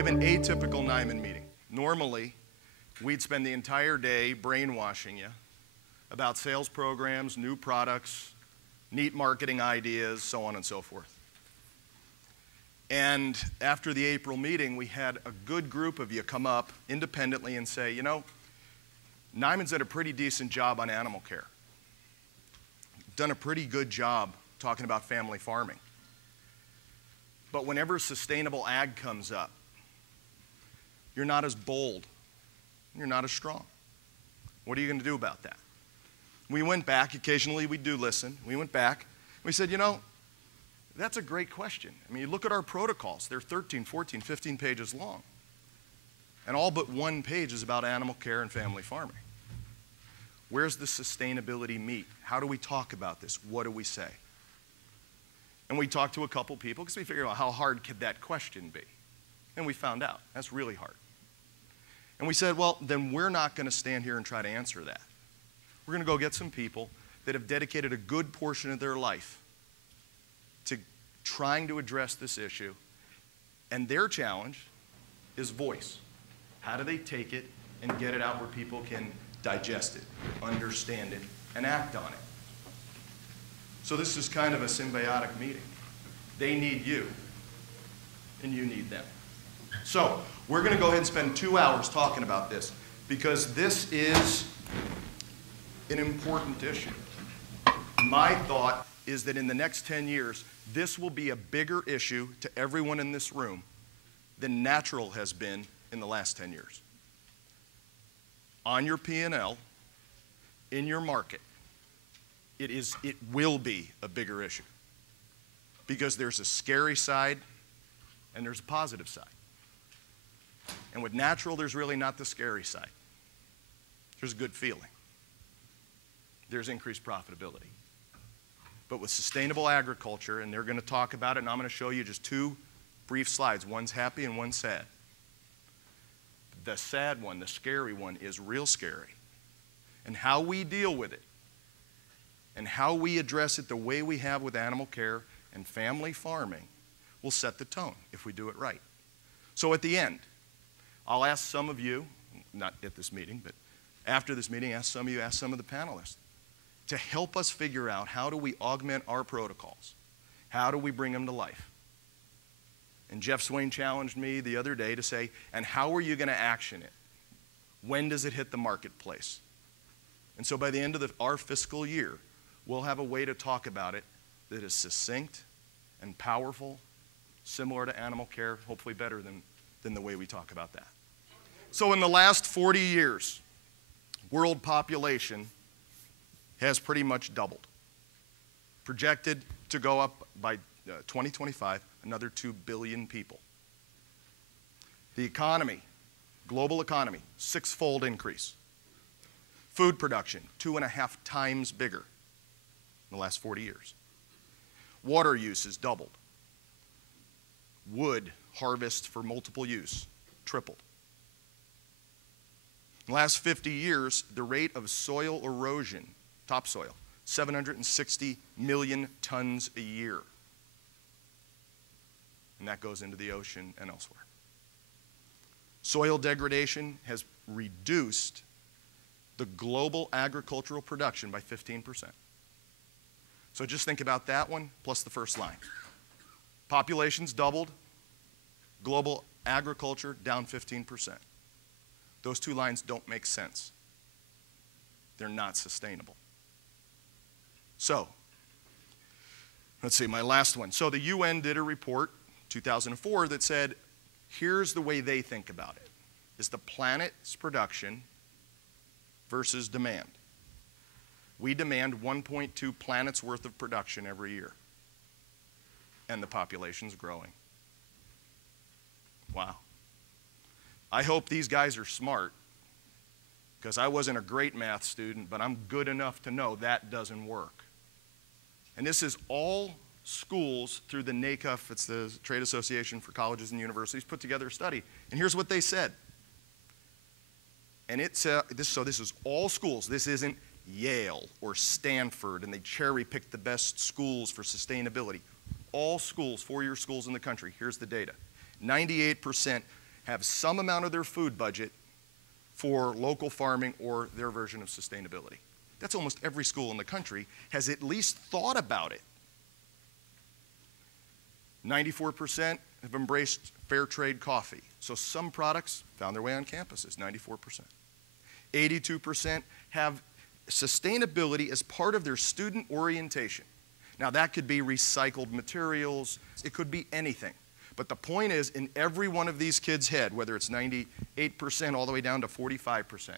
give an atypical Niman meeting. Normally, we'd spend the entire day brainwashing you about sales programs, new products, neat marketing ideas, so on and so forth. And after the April meeting, we had a good group of you come up independently and say, you know, Niman's done a pretty decent job on animal care. Done a pretty good job talking about family farming. But whenever sustainable ag comes up, you're not as bold. You're not as strong. What are you going to do about that? We went back. Occasionally we do listen. We went back. We said, you know, that's a great question. I mean, you look at our protocols. They're 13, 14, 15 pages long. And all but one page is about animal care and family farming. Where's the sustainability meat? How do we talk about this? What do we say? And we talked to a couple people because we figured out how hard could that question be. And we found out that's really hard. And we said, well, then we're not going to stand here and try to answer that. We're going to go get some people that have dedicated a good portion of their life to trying to address this issue. And their challenge is voice. How do they take it and get it out where people can digest it, understand it, and act on it? So this is kind of a symbiotic meeting. They need you, and you need them. So we're going to go ahead and spend 2 hours talking about this because this is an important issue. My thought is that in the next 10 years, this will be a bigger issue to everyone in this room than natural has been in the last 10 years. On your P&L, in your market, it will be a bigger issue because there's a scary side and there's a positive side. And with natural, there's really not the scary side. There's a good feeling. There's increased profitability. But with sustainable agriculture, and they're going to talk about it, and I'm going to show you just 2 brief slides. One's happy and one's sad. The sad one, the scary one, is real scary. And how we deal with it and how we address it the way we have with animal care and family farming will set the tone if we do it right. So at the end, I'll ask some of you, not at this meeting, but after this meeting, ask some of the panelists to help us figure out how do we augment our protocols? How do we bring them to life? And Jeff Swain challenged me the other day to say, and how are you going to action it? When does it hit the marketplace? And so by the end of our fiscal year, we'll have a way to talk about it that is succinct and powerful, similar to animal care, hopefully better than the way we talk about that. So in the last 40 years, world population has pretty much doubled. Projected to go up by 2025, another 2 billion people. The economy, global economy, 6-fold increase. Food production, 2.5 times bigger in the last 40 years. Water use has doubled. Wood harvest for multiple use, tripled. In the last 50 years, the rate of soil erosion, topsoil, 760 million tons a year. And that goes into the ocean and elsewhere. Soil degradation has reduced the global agricultural production by 15%. So just think about that one plus the first line. Population's doubled, global agriculture down 15%. Those 2 lines don't make sense. They're not sustainable. So, let's see, my last one. So the UN did a report, 2004, that said, here's the way they think about it. Is the planet's production versus demand. We demand 1.2 planets worth of production every year. And the population's growing. Wow. I hope these guys are smart, because I wasn't a great math student, but I'm good enough to know that doesn't work. And this is all schools through the NACUF, it's the Trade Association for Colleges and Universities, put together a study. And here's what they said. And it's, so this is all schools. This isn't Yale or Stanford, and they cherry-picked the best schools for sustainability. All schools, 4-year schools in the country, here's the data. 98% have some amount of their food budget for local farming or their version of sustainability. That's almost every school in the country has at least thought about it. 94% have embraced fair trade coffee. So some products found their way on campuses, 94%. 82% have sustainability as part of their student orientation. Now that could be recycled materials, it could be anything. But the point is, in every one of these kids' head, whether it's 98% all the way down to 45%,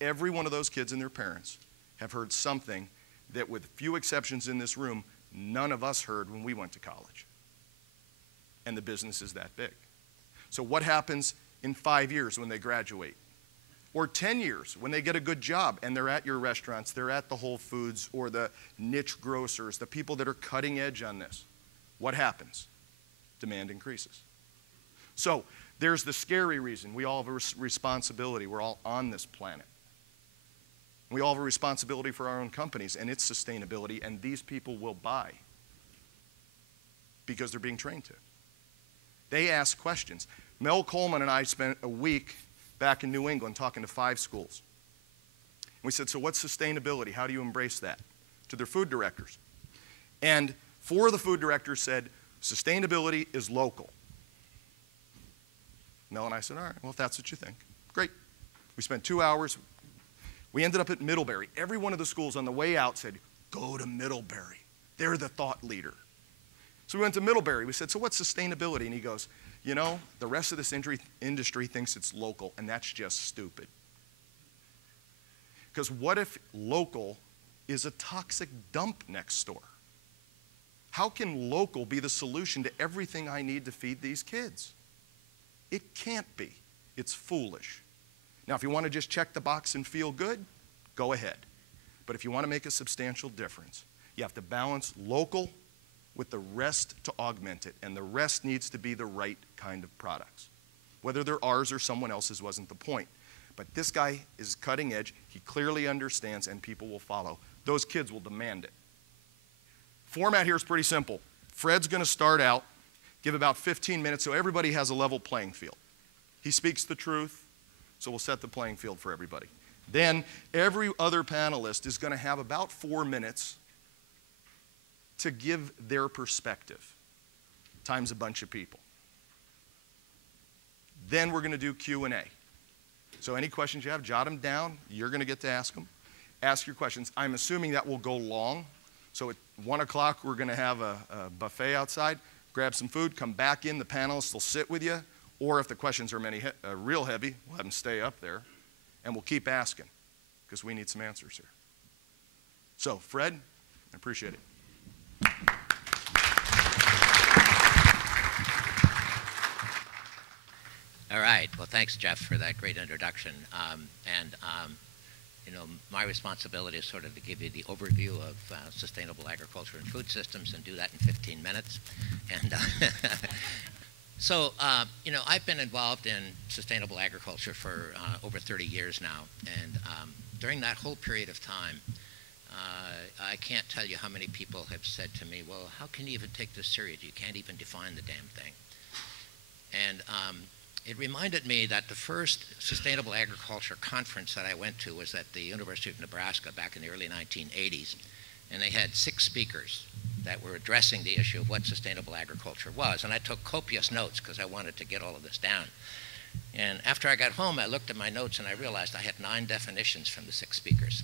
every one of those kids and their parents have heard something that, with few exceptions in this room, none of us heard when we went to college. And the business is that big. So what happens in 5 years when they graduate? Or 10 years when they get a good job and they're at your restaurants, they're at the Whole Foods or the niche grocers, the people that are cutting edge on this. What happens? Demand increases. So there's the scary reason. We all have a responsibility. We're all on this planet. We all have a responsibility for our own companies and its sustainability, and these people will buy because they're being trained to. They ask questions. Mel Coleman and I spent a week back in New England talking to 5 schools. We said, so what's sustainability? How do you embrace that? To their food directors. And 4 of the food directors said, sustainability is local. Mel and I said, all right, well, if that's what you think, great. We spent 2 hours. We ended up at Middlebury. Every one of the schools on the way out said, go to Middlebury. They're the thought leader. So we went to Middlebury. We said, so what's sustainability? And he goes, you know, the rest of this industry thinks it's local, and that's just stupid. Because what if local is a toxic dump next door? How can local be the solution to everything I need to feed these kids? It can't be. It's foolish. Now, if you want to just check the box and feel good, go ahead. But if you want to make a substantial difference, you have to balance local with the rest to augment it, and the rest needs to be the right kind of products. Whether they're ours or someone else's wasn't the point. But this guy is cutting edge, he clearly understands, and people will follow. Those kids will demand it. Format here is pretty simple. Fred's going to start out, give about 15 minutes so everybody has a level playing field. He speaks the truth, so we'll set the playing field for everybody. Then every other panelist is going to have about 4 minutes to give their perspective, times a bunch of people. Then we're going to do Q&A. So any questions you have, jot them down. You're going to get to ask them. Ask your questions. I'm assuming that will go long. So at 1 o'clock, we're going to have a buffet outside. Grab some food, come back in. The panelists will sit with you. Or if the questions are real heavy, we'll have them stay up there. And we'll keep asking because we need some answers here. So, Fred, I appreciate it. All right. Well, thanks, Jeff, for that great introduction. You know, my responsibility is sort of to give you the overview of sustainable agriculture and food systems and do that in 15 minutes. And so, you know, I've been involved in sustainable agriculture for over 30 years now. And during that whole period of time, I can't tell you how many people have said to me, well, how can you even take this serious? You can't even define the damn thing. And it reminded me that the first sustainable agriculture conference that I went to was at the University of Nebraska back in the early 1980s. And they had 6 speakers that were addressing the issue of what sustainable agriculture was. And I took copious notes because I wanted to get all of this down. And after I got home, I looked at my notes and I realized I had 9 definitions from the 6 speakers.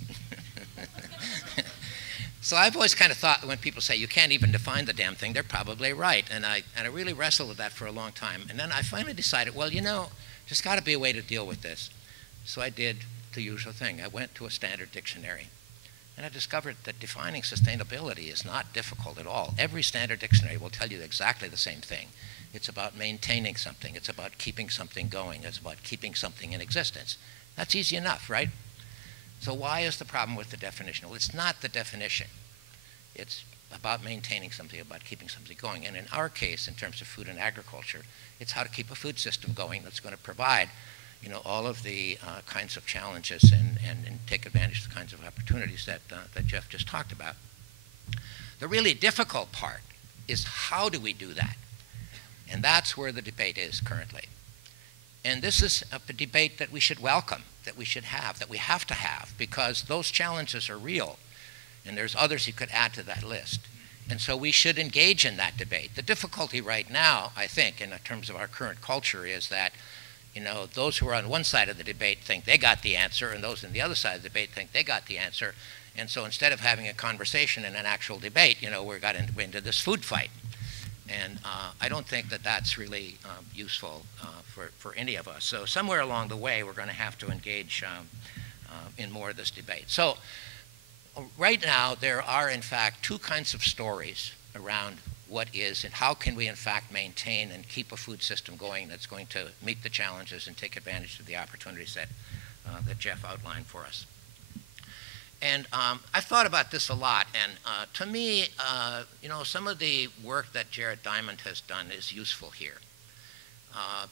So I've always kind of thought that when people say you can't even define the damn thing, they're probably right. And I really wrestled with that for a long time. And then I finally decided, well, you know, there's got to be a way to deal with this. So I did the usual thing. I went to a standard dictionary. And I discovered that defining sustainability is not difficult at all. Every standard dictionary will tell you exactly the same thing. It's about maintaining something. It's about keeping something going. It's about keeping something in existence. That's easy enough, right? So why is the problem with the definition? Well, it's not the definition. It's about maintaining something, about keeping something going. And in our case, in terms of food and agriculture, it's how to keep a food system going that's going to provide, you know, all of the kinds of challenges and take advantage of the kinds of opportunities that Jeff just talked about. The really difficult part is how do we do that? And that's where the debate is currently. And this is a debate that we should welcome, that we should have, that we have to have, because those challenges are real. And there's others you could add to that list. And so we should engage in that debate. The difficulty right now, I think, in terms of our current culture is that, those who are on one side of the debate think they got the answer, and those on the other side of the debate think they got the answer. And so instead of having a conversation and an actual debate, we got into this food fight. And I don't think that that's really useful for any of us. So somewhere along the way, we're going to have to engage in more of this debate. So right now, there are, in fact, two kinds of stories around what is and how can we, in fact, maintain and keep a food system going that's going to meet the challenges and take advantage of the opportunities that Jeff outlined for us. And I've thought about this a lot, and to me, some of the work that Jared Diamond has done is useful here.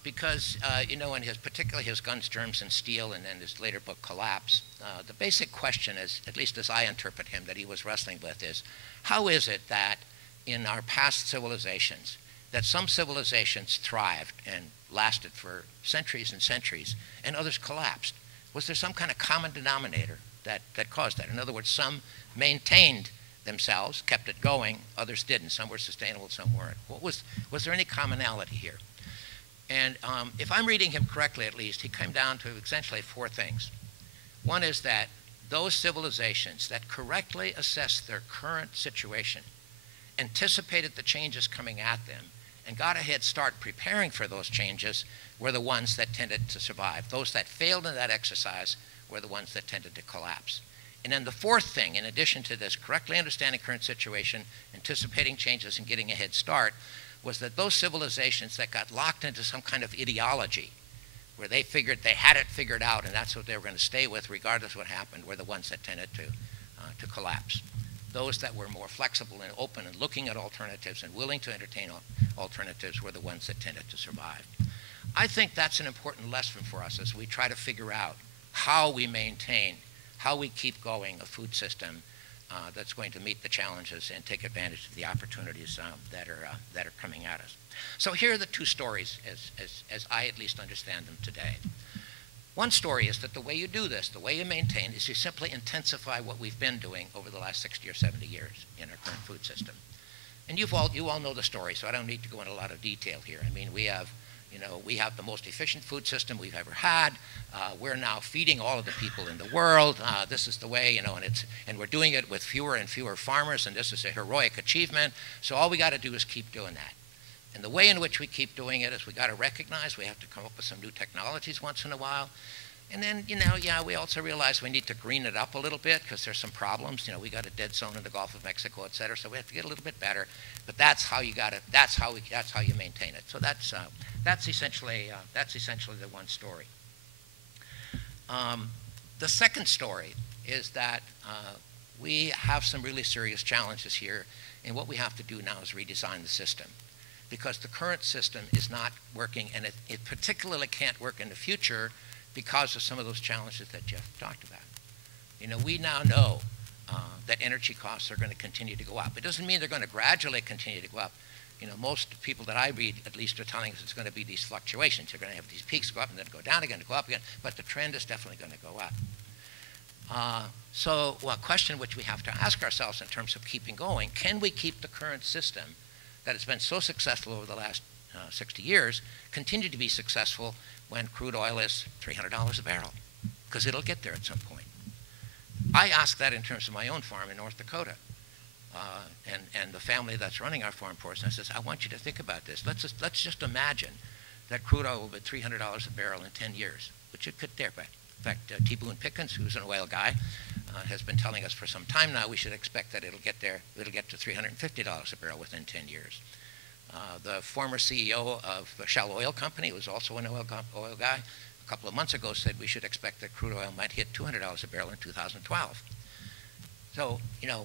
Because, in particularly his Guns, Germs, and Steel, and then his later book, Collapse, the basic question is, at least as I interpret him, that he was wrestling with is, how is it that in our past civilizations, that some civilizations thrived and lasted for centuries and centuries, and others collapsed? Was there some kind of common denominator that caused that? In other words, some maintained themselves, kept it going, others didn't. Some were sustainable, some weren't. Was there any commonality here? And if I'm reading him correctly, at least, he came down to essentially four things. One is that those civilizations that correctly assessed their current situation, anticipated the changes coming at them, and got a head start preparing for those changes were the ones that tended to survive. Those that failed in that exercise were the ones that tended to collapse. And then the fourth thing, in addition to this, correctly understanding current situation, anticipating changes, and getting a head start, was that those civilizations that got locked into some kind of ideology, where they figured they had it figured out and that's what they were going to stay with regardless of what happened, were the ones that tended to collapse. Those that were more flexible and open and looking at alternatives and willing to entertain alternatives were the ones that tended to survive. I think that's an important lesson for us as we try to figure out how we maintain, how we keep going a food system that's going to meet the challenges and take advantage of the opportunities that are coming at us. So here are the two stories as I at least understand them today. One story is that the way you do this, the way you maintain, is you simply intensify what we've been doing over the last 60 or 70 years in our current food system. And you all know the story, so I don't need to go into a lot of detail here. I mean, we have the most efficient food system we've ever had. We're now feeding all of the people in the world. This is the way, and we're doing it with fewer and fewer farmers, and this is a heroic achievement. So all we got to do is keep doing that. And the way in which we keep doing it is we got to recognize we have to come up with some new technologies once in a while. And then, we also realize we need to green it up a little bit because there's some problems. We got a dead zone in the Gulf of Mexico, et cetera, so we have to get a little bit better. But that's how you maintain it. So that's essentially the one story. The second story is that we have some really serious challenges here, and what we have to do now is redesign the system, because the current system is not working, and it particularly can't work in the future because of some of those challenges that Jeff talked about. We now know that energy costs are going to continue to go up. It doesn't mean they're going to gradually continue to go up. Most people that I read, at least, are telling us it's going to be these fluctuations. You're going to have these peaks go up and then go down again, go up again, but the trend is definitely going to go up. So a question which we have to ask ourselves in terms of keeping going, can we keep the current system that has been so successful over the last 60 years continue to be successful when crude oil is $300 a barrel? Because it'll get there at some point. I ask that in terms of my own farm in North Dakota. And the family that's running our farm for us, and I says, I want you to think about this. Let's just imagine that crude oil will be $300 a barrel in 10 years, which it could there. But in fact, T. Boone Pickens, who's an oil guy, has been telling us for some time now we should expect that it'll get there. It'll get to $350 a barrel within 10 years. The former CEO of the Shell Oil Company, who was also an oil guy, a couple of months ago said we should expect that crude oil might hit $200 a barrel in 2012. So,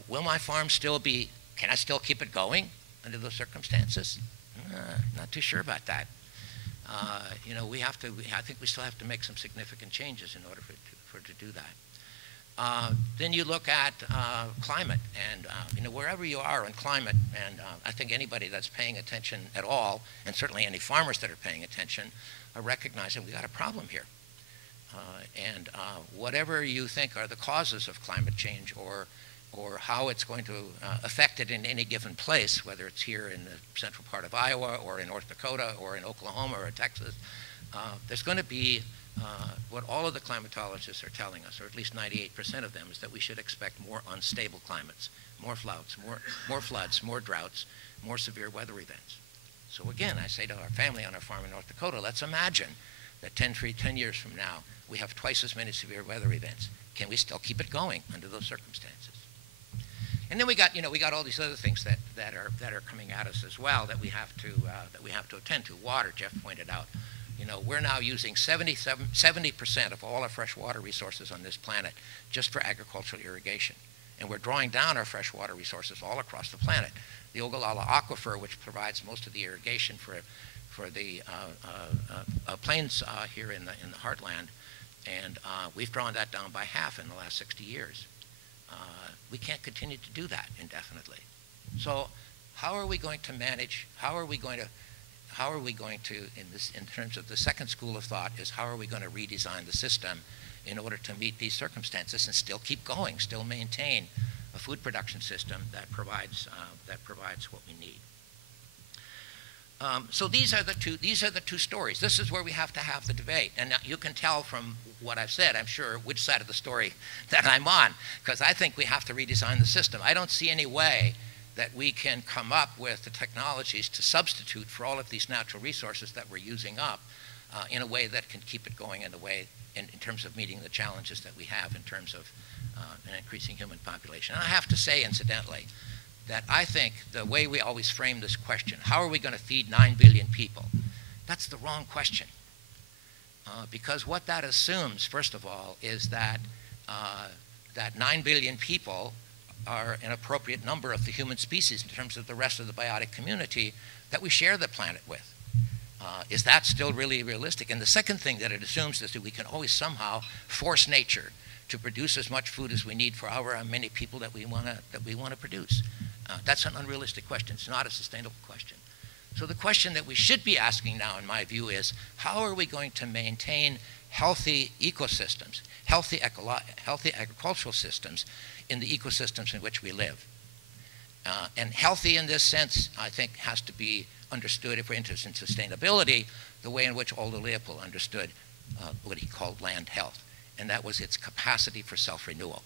will my farm can I still keep it going under those circumstances? Not too sure about that. I think we still have to make some significant changes in order for it to do that. Then you look at climate, and wherever you are in climate, and I think anybody that's paying attention at all, and certainly any farmers that are paying attention, are recognizing we got a problem here. Whatever you think are the causes of climate change, or how it's going to affect it in any given place, whether it's here in the central part of Iowa, or in North Dakota, or in Oklahoma, or Texas, there's going to be what all of the climatologists are telling us, or at least 98% of them, is that we should expect more unstable climates, more floods, more droughts, more severe weather events. So again, I say to our family on our farm in North Dakota, let's imagine that 10 years from now, we have twice as many severe weather events. Can we still keep it going under those circumstances? And then we got all these other things that are coming at us as well that we have to attend to. Water, Jeff pointed out. We're now using 70% of all our freshwater resources on this planet just for agricultural irrigation. And we're drawing down our freshwater resources all across the planet. The Ogallala Aquifer, which provides most of the irrigation for the plains here in the heartland, and we've drawn that down by half in the last 60 years. We can't continue to do that indefinitely. So how are we going to manage, how are we going to, in terms of the second school of thought, is how are we going to redesign the system in order to meet these circumstances and still keep going, still maintain a food production system that provides what we need. So these are the two stories. This is where we have to have the debate. And you can tell from what I've said, I'm sure, which side of the story that I'm on, because I think we have to redesign the system. I don't see any way that we can come up with the technologies to substitute for all of these natural resources that we're using up in a way that can keep it going in terms of meeting the challenges that we have in terms of an increasing human population. And I have to say, incidentally, that I think the way we always frame this question, how are we going to feed 9 billion people? That's the wrong question. Because what that assumes, first of all, is that 9 billion people are an appropriate number of the human species in terms of the rest of the biotic community that we share the planet with. Is that still really realistic? And the second thing that it assumes is that we can always somehow force nature to produce as much food as we need for however many people that we want to produce. That's an unrealistic question. It's not a sustainable question. So the question that we should be asking now, in my view, is how are we going to maintain healthy ecosystems, healthy agricultural systems in the ecosystems in which we live? And healthy in this sense, I think, has to be understood, if we're interested in sustainability, the way in which Aldo Leopold understood what he called land health, and that was its capacity for self-renewal.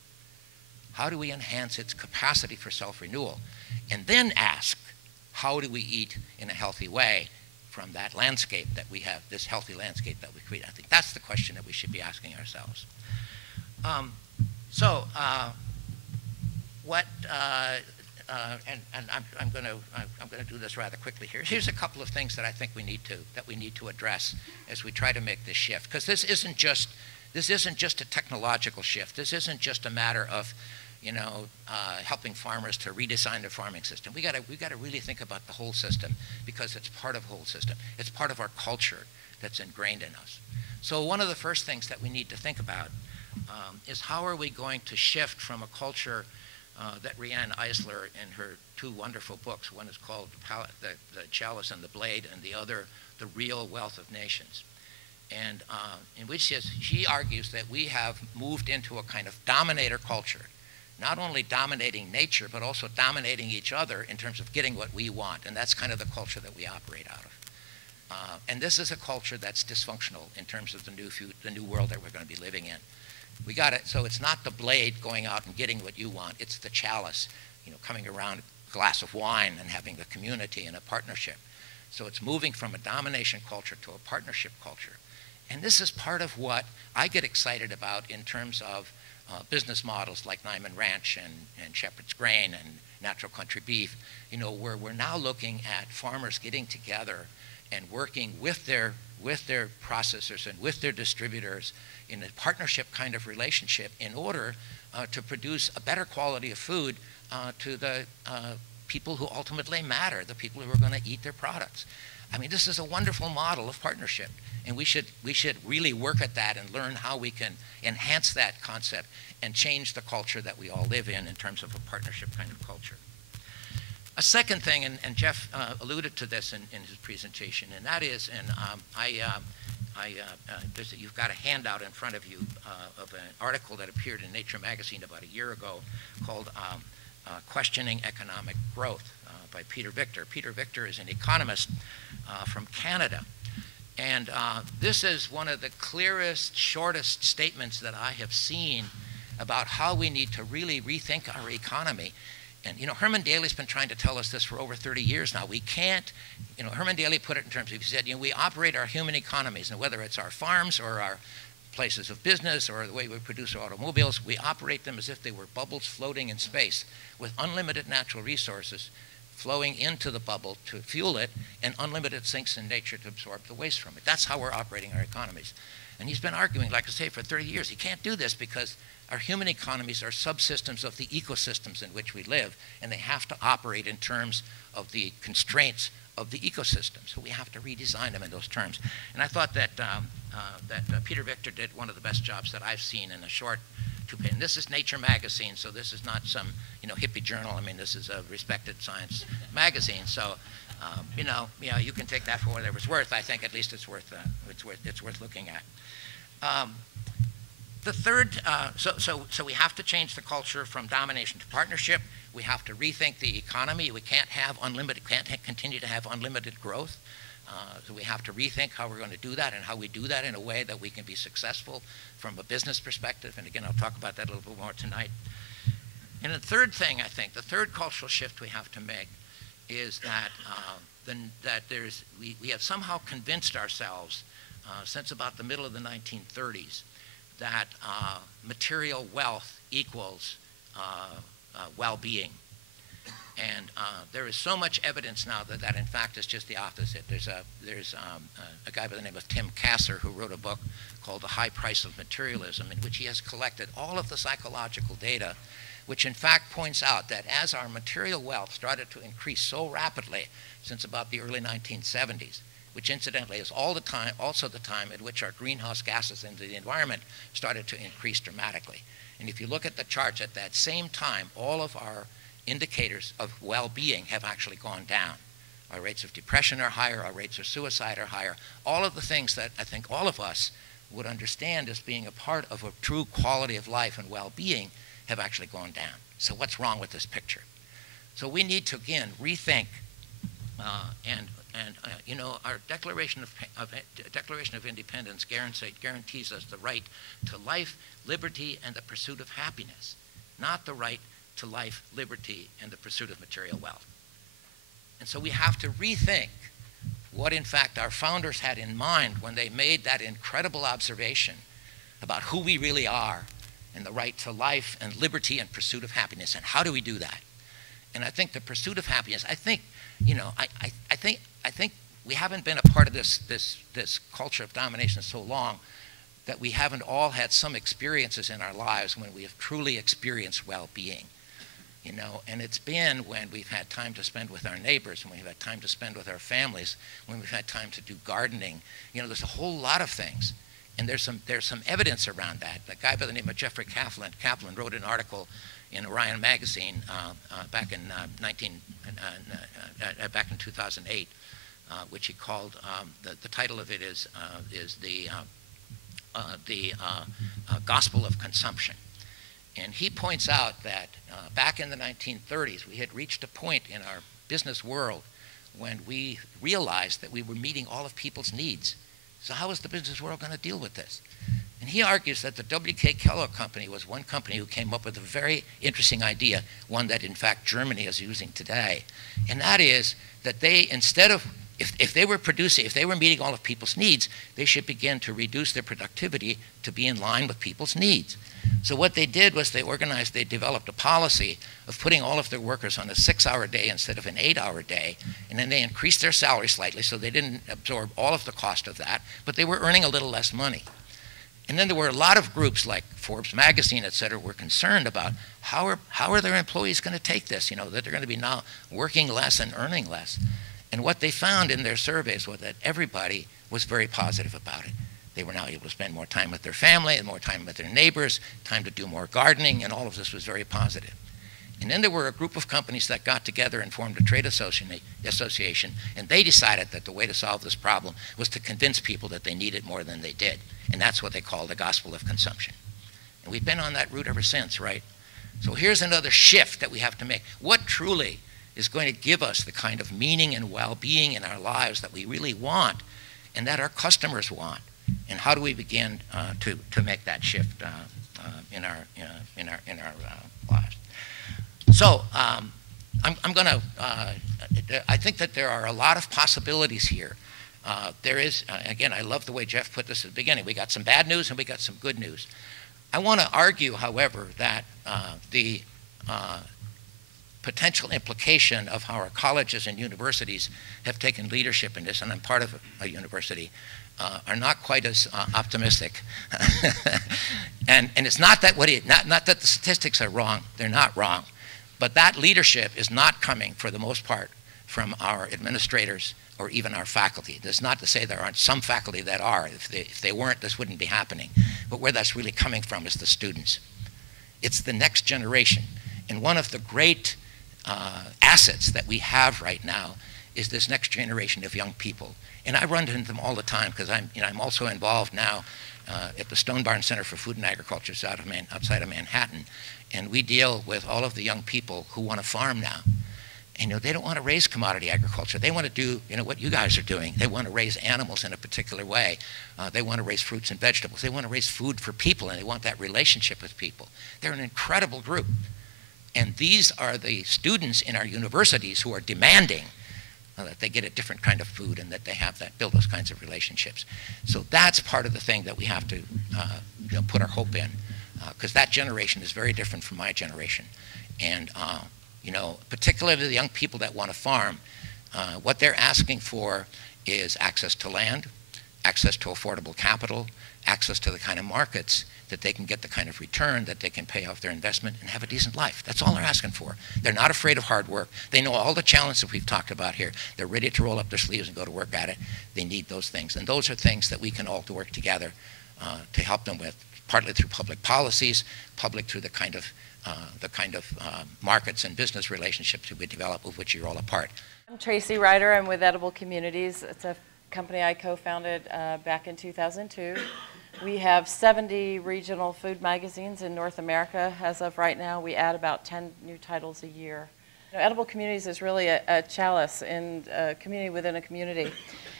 How do we enhance its capacity for self-renewal? And then ask, how do we eat in a healthy way from that landscape that we have, this healthy landscape that we create? I think that's the question that we should be asking ourselves. I'm going to do this rather quickly here. Here's a couple of things that I think we need to address as we try to make this shift, because this isn't just a technological shift. This isn't just a matter of helping farmers to redesign their farming system. We got to really think about the whole system, because it's part of the whole system. It's part of our culture that's ingrained in us. So one of the first things that we need to think about is how are we going to shift from a culture that Rianne Eisler, in her two wonderful books, one is called The Chalice and the Blade, and the other, The Real Wealth of Nations, and in which she argues that we have moved into a kind of dominator culture, not only dominating nature, but also dominating each other in terms of getting what we want, and that's kind of the culture that we operate out of. And this is a culture that's dysfunctional in terms of the new world that we're going to be living in. We got it. So it's not the blade going out and getting what you want. It's the chalice, coming around a glass of wine and having a community and a partnership. So it's moving from a domination culture to a partnership culture. And this is part of what I get excited about in terms of business models like Niman Ranch and Shepherd's Grain and Natural Country Beef, where we're now looking at farmers getting together and working with their processors and with their distributors in a partnership kind of relationship in order to produce a better quality of food to the people who ultimately matter, the people who are going to eat their products. I mean, this is a wonderful model of partnership. And we should really work at that and learn how we can enhance that concept and change the culture that we all live in terms of a partnership kind of culture. A second thing, and Jeff alluded to this in his presentation, and that is, you've got a handout in front of you of an article that appeared in Nature magazine about a year ago called Questioning Economic Growth by Peter Victor. Peter Victor is an economist from Canada. And this is one of the clearest, shortest statements that I have seen about how we need to really rethink our economy. And, you know, Herman Daly's been trying to tell us this for over 30 years now. We can't, you know, Herman Daly put it in terms of, he said, you know, we operate our human economies, and whether it's our farms or our places of business or the way we produce our automobiles, we operate them as if they were bubbles floating in space with unlimited natural resources flowing into the bubble to fuel it, and unlimited sinks in nature to absorb the waste from it. That's how we're operating our economies. And he's been arguing, like I say, for 30 years. He can't do this because our human economies are subsystems of the ecosystems in which we live, and they have to operate in terms of the constraints of the ecosystem. So we have to redesign them in those terms. And I thought that, Peter Victor did one of the best jobs that I've seen in a short two-page. And this is Nature magazine, so this is not some, you know, hippie journal. I mean, this is a respected science magazine. So, you can take that for whatever it's worth. I think at least it's worth looking at. The third, so we have to change the culture from domination to partnership. We have to rethink the economy. We can't continue to have unlimited growth. So we have to rethink how we're going to do that and how we do that in a way that we can be successful from a business perspective. And again, I'll talk about that a little bit more tonight. And the third thing, I think, the third cultural shift we have to make is that, we have somehow convinced ourselves since about the middle of the 1930s that material wealth equals well-being. And there is so much evidence now that in fact is just the opposite. There's a guy by the name of Tim Kasser who wrote a book called The High Price of Materialism, in which he has collected all of the psychological data, which in fact points out that as our material wealth started to increase so rapidly since about the early 1970s, which incidentally is also the time at which our greenhouse gases into the environment started to increase dramatically. And if you look at the charts at that same time, all of our indicators of well-being have actually gone down. Our rates of depression are higher, our rates of suicide are higher. All of the things that I think all of us would understand as being a part of a true quality of life and well-being have actually gone down. So what's wrong with this picture? So we need to, again, rethink our Declaration of Independence guarantees us the right to life, liberty, and the pursuit of happiness, not the right to life, liberty, and the pursuit of material wealth. And so we have to rethink what, in fact, our founders had in mind when they made that incredible observation about who we really are and the right to life and liberty and pursuit of happiness. And how do we do that? And I think the pursuit of happiness, I think we haven't been a part of this culture of domination so long that we haven't all had some experiences in our lives when we have truly experienced well-being. You know, and it's been when we've had time to spend with our neighbors, when we've had time to spend with our families, when we've had time to do gardening. You know, there's a whole lot of things. And there's some evidence around that. A guy by the name of Jeffrey Kaplan wrote an article in Orion magazine back in 2008, which he called, the title of it is the Gospel of Consumption. And he points out that back in the 1930s, we had reached a point in our business world when we realized that we were meeting all of people's needs. So how is the business world going to deal with this? And he argues that the W.K. Kellogg Company was one company who came up with a very interesting idea, one that in fact Germany is using today. And that is that they, instead of, if they were meeting all of people's needs, they should begin to reduce their productivity to be in line with people's needs. So what they did was they developed a policy of putting all of their workers on a 6-hour day instead of an 8-hour day, and then they increased their salary slightly so they didn't absorb all of the cost of that, but they were earning a little less money. And then there were a lot of groups like Forbes magazine, et cetera, were concerned about how are their employees going to take this, you know, that they're going to be now working less and earning less. And what they found in their surveys was that everybody was very positive about it. They were now able to spend more time with their family and more time with their neighbors, time to do more gardening, and all of this was very positive. And then there were a group of companies that got together and formed a trade association, and they decided that the way to solve this problem was to convince people that they needed more than they did. And that's what they call the gospel of consumption. And we've been on that route ever since, right? So here's another shift that we have to make. What truly is going to give us the kind of meaning and well-being in our lives that we really want and that our customers want? And how do we begin to make that shift in our lives? So I'm going to, I think that there are a lot of possibilities here. There is, again, I love the way Jeff put this at the beginning. We got some bad news and we got some good news. I want to argue, however, that the potential implication of how our colleges and universities have taken leadership in this, and I'm part of a university, are not quite as optimistic. and it's not that not that the statistics are wrong. They're not wrong. But that leadership is not coming, for the most part, from our administrators or even our faculty. That's not to say there aren't some faculty that are. If they weren't, this wouldn't be happening. But where that's really coming from is the students. It's the next generation. And one of the great assets that we have right now is this next generation of young people. And I run into them all the time because I'm also involved now at the Stone Barn Center for Food and Agriculture outside of Manhattan. And we deal with all of the young people who want to farm now. And they don't want to raise commodity agriculture. They want to do what you guys are doing. They want to raise animals in a particular way. They want to raise fruits and vegetables. They want to raise food for people, and they want that relationship with people. They're an incredible group. And these are the students in our universities who are demanding that they get a different kind of food and that they have that, build those kinds of relationships. So that's part of the thing that we have to put our hope in, because that generation is very different from my generation. And particularly the young people that want to farm, what they're asking for is access to land, access to affordable capital, access to the kind of markets that they can get the kind of return that they can pay off their investment and have a decent life. That's all they're asking for. They're not afraid of hard work. They know all the challenges that we've talked about here. They're ready to roll up their sleeves and go to work at it. They need those things. And those are things that we can all work together to help them with, partly through public policies, public through the kind of markets and business relationships that we develop, of which you're all a part. I'm Tracy Ryder. I'm with Edible Communities. It's a company I co-founded back in 2002. We have 70 regional food magazines in North America. As of right now, we add about 10 new titles a year. Edible Communities is really a chalice in a community within a community.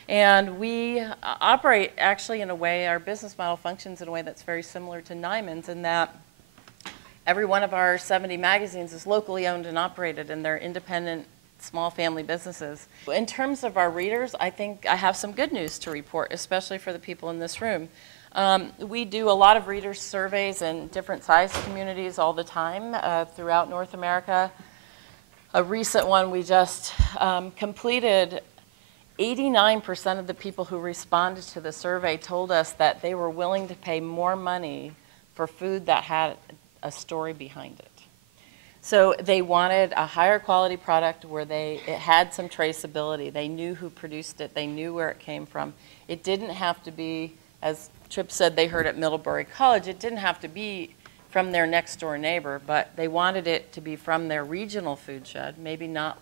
And we operate actually in a way, our business model functions in a way that's very similar to Niman's, in that every one of our 70 magazines is locally owned and operated, and they're independent, small family businesses. In terms of our readers, I think I have some good news to report, especially for the people in this room. We do a lot of reader surveys in different size communities all the time throughout North America. A recent one we just completed, 89% of the people who responded to the survey told us that they were willing to pay more money for food that had a story behind it. So they wanted a higher quality product where it had some traceability. They knew who produced it. They knew where it came from. It didn't have to be, as Tripp said they heard at Middlebury College, it didn't have to be from their next door neighbor, but they wanted it to be from their regional food shed, maybe not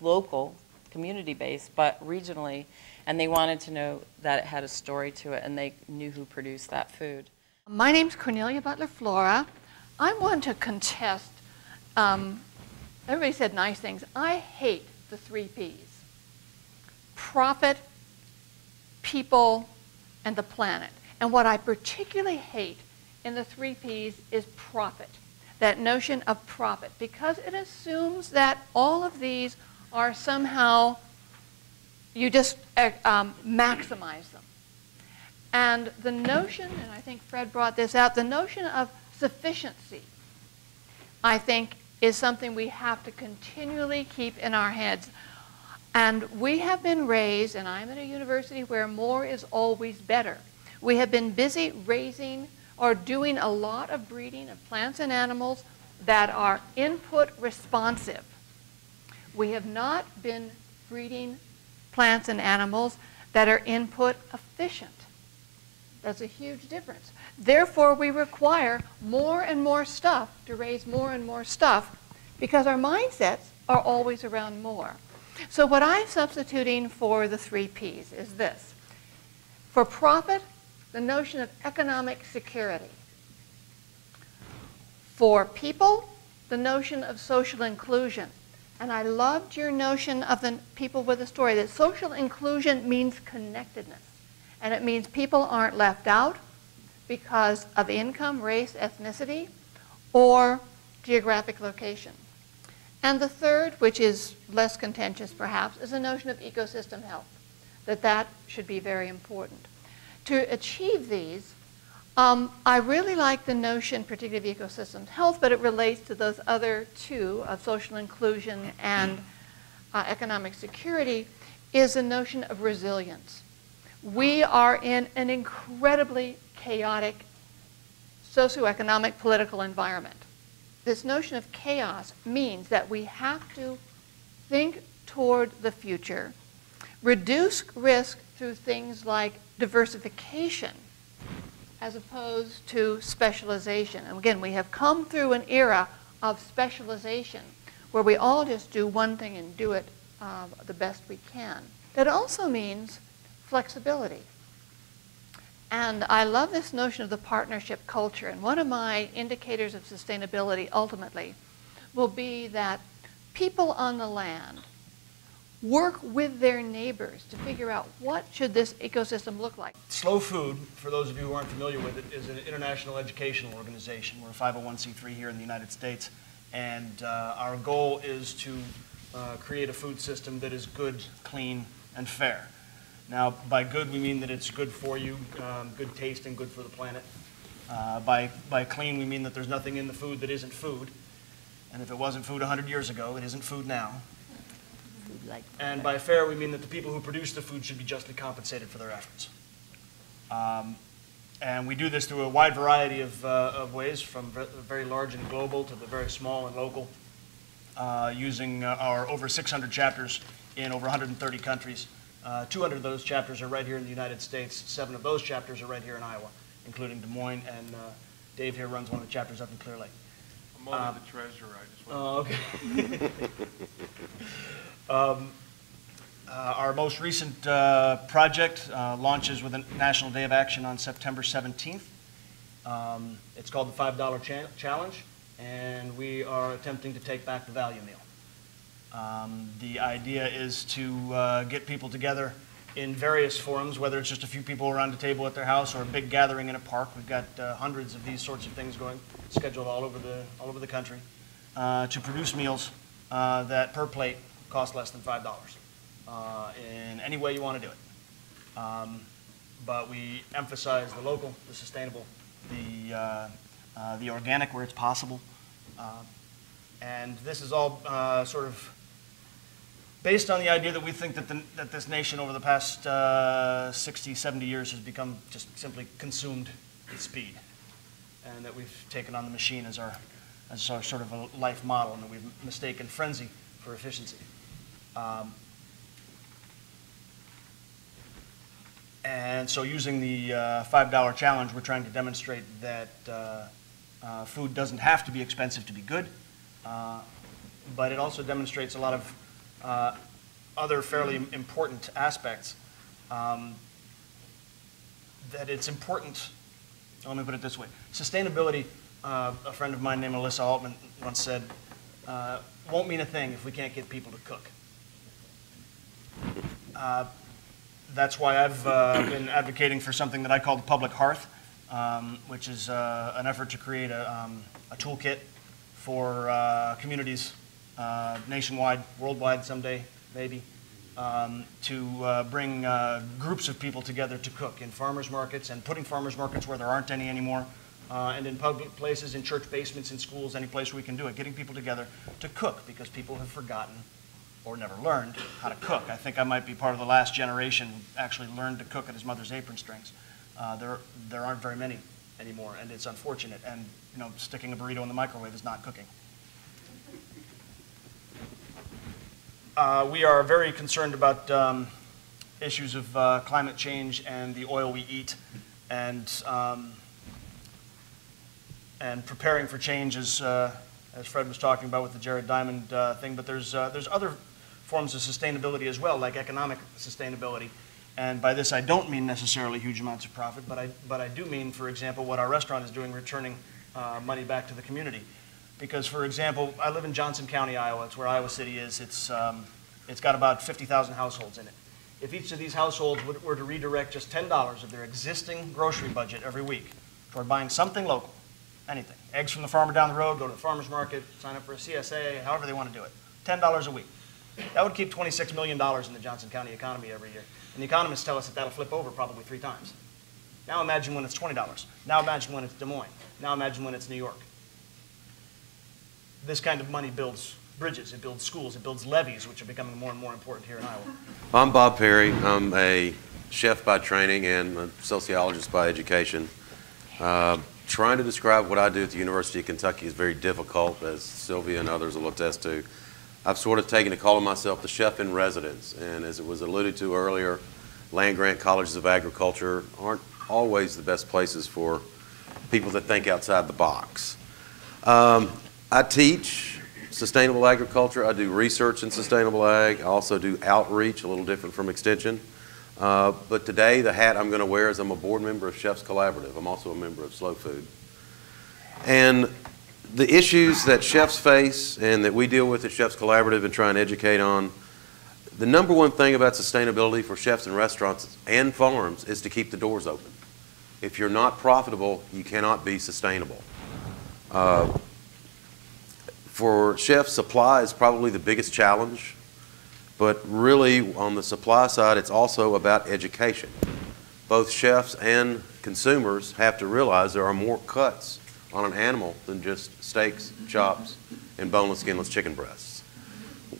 local, community-based, but regionally, and they wanted to know that it had a story to it and they knew who produced that food. My name's Cornelia Butler Flora. I want to contest, everybody said nice things. I hate the 3 Ps. Profit, people, and the planet. And what I particularly hate in the 3 Ps is profit, that notion of profit, because it assumes that all of these are somehow, you just maximize them. And the notion, and I think Fred brought this out, the notion of sufficiency, I think, is something we have to continually keep in our heads. And we have been raised, and I'm at a university where more is always better. We have been busy raising or doing a lot of breeding of plants and animals that are input responsive. We have not been breeding plants and animals that are input efficient. That's a huge difference. Therefore, we require more and more stuff to raise more and more stuff because our mindsets are always around more. So what I'm substituting for the 3 Ps is this. For profit, the notion of economic security. For people, the notion of social inclusion. And I loved your notion of the people with a story, that social inclusion means connectedness. And it means people aren't left out because of income, race, ethnicity, or geographic location. And the third, which is less contentious perhaps, is the notion of ecosystem health, that should be very important. To achieve these, I really like the notion, particularly of ecosystem health, but it relates to those other 2 of social inclusion and economic security, is the notion of resilience. We are in an incredibly chaotic socioeconomic political environment. This notion of chaos means that we have to think toward the future, reduce risk through things like diversification as opposed to specialization. And again, we have come through an era of specialization where we all just do one thing and do it the best we can. That also means flexibility. And I love this notion of the partnership culture. And one of my indicators of sustainability ultimately will be that people on the land work with their neighbors to figure out what should this ecosystem look like. Slow Food, for those of you who aren't familiar with it, is an international educational organization. We're a 501c3 here in the United States. And our goal is to create a food system that is good, clean, and fair. Now, by good, we mean that it's good for you, good taste, and good for the planet. By clean, we mean that there's nothing in the food that isn't food. And if it wasn't food 100 years ago, it isn't food now. And by fair, we mean that the people who produce the food should be justly compensated for their efforts. And we do this through a wide variety of ways, from very large and global to the very small and local, using our over 600 chapters in over 130 countries. 200 of those chapters are right here in the United States. 7 of those chapters are right here in Iowa, including Des Moines, and Dave here runs one of the chapters up in Clear Lake. I'm only the treasurer. I just want okay. Our most recent project launches with a National Day of Action on September 17th. It's called the $5 Challenge, and we are attempting to take back the value meal. The idea is to get people together in various forums, whether it's just a few people around a table at their house or a big gathering in a park. We've got hundreds of these sorts of things going, scheduled all over the country, to produce meals that per plate cost less than $5 in any way you want to do it. But we emphasize the local, the sustainable, the organic where it's possible. And this is all sort of based on the idea that we think that this nation over the past 60, 70 years has become just simply consumed with speed. And that we've taken on the machine as our sort of a life model, and that we've mistaken frenzy for efficiency. And so using the $5 challenge, we're trying to demonstrate that food doesn't have to be expensive to be good, but it also demonstrates a lot of other fairly important aspects. That it's important, let me put it this way, sustainability, a friend of mine named Alyssa Altman once said, won't mean a thing if we can't get people to cook. That's why I've been advocating for something that I call the public hearth, which is an effort to create a toolkit for communities nationwide, worldwide someday, maybe, to bring groups of people together to cook in farmers markets, and putting farmers markets where there aren't any anymore, and in public places, in church basements, in schools, any place where we can do it, getting people together to cook, because people have forgotten or never learned how to cook. I think I might be part of the last generation who actually learned to cook at his mother's apron strings. There aren't very many anymore, and it's unfortunate. And sticking a burrito in the microwave is not cooking. We are very concerned about issues of climate change and the oil we eat, and preparing for change, as Fred was talking about with the Jared Diamond thing. But there's other forms of sustainability as well, like economic sustainability. And by this, I don't mean necessarily huge amounts of profit, but I do mean, for example, what our restaurant is doing, returning money back to the community. Because, for example, I live in Johnson County, Iowa. It's where Iowa City is. It's got about 50,000 households in it. If each of these households were to redirect just $10 of their existing grocery budget every week toward buying something local, anything, eggs from the farmer down the road, go to the farmer's market, sign up for a CSA, however they want to do it, $10 a week. That would keep $26 million in the Johnson County economy every year. And the economists tell us that that'll flip over probably 3 times. Now imagine when it's $20. Now imagine when it's Des Moines. Now imagine when it's New York. This kind of money builds bridges, it builds schools, it builds levees, which are becoming more and more important here in Iowa. I'm Bob Perry. I'm a chef by training and a sociologist by education. Trying to describe what I do at the University of Kentucky is very difficult, as Sylvia and others will attest to. I've sort of taken to calling myself the chef in residence, and as it was alluded to earlier, land-grant colleges of agriculture aren't always the best places for people that think outside the box. I teach sustainable agriculture. I do research in sustainable ag. I also do outreach, a little different from extension. But today, the hat I'm going to wear is I'm a board member of Chefs Collaborative. I'm also a member of Slow Food. And the issues that chefs face and that we deal with at Chefs Collaborative and try and educate on, the number one thing about sustainability for chefs and restaurants and farms is to keep the doors open. If you're not profitable, you cannot be sustainable. For chefs, supply is probably the biggest challenge, but really on the supply side, it's also about education. Both chefs and consumers have to realize there are more cuts on an animal than just steaks, chops, and boneless, skinless chicken breasts.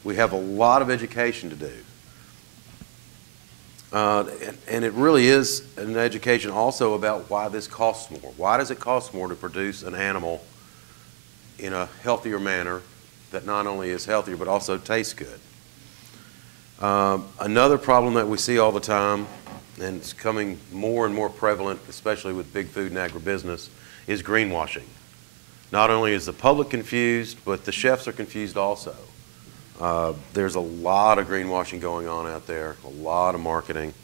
We have a lot of education to do. And it really is an education also about why this costs more. Why does it cost more to produce an animal in a healthier manner that not only is healthier but also tastes good? Another problem that we see all the time, and it's becoming more and more prevalent, especially with big food and agribusiness, is greenwashing. Not only is the public confused, but the chefs are confused also. There's a lot of greenwashing going on out there, a lot of marketing.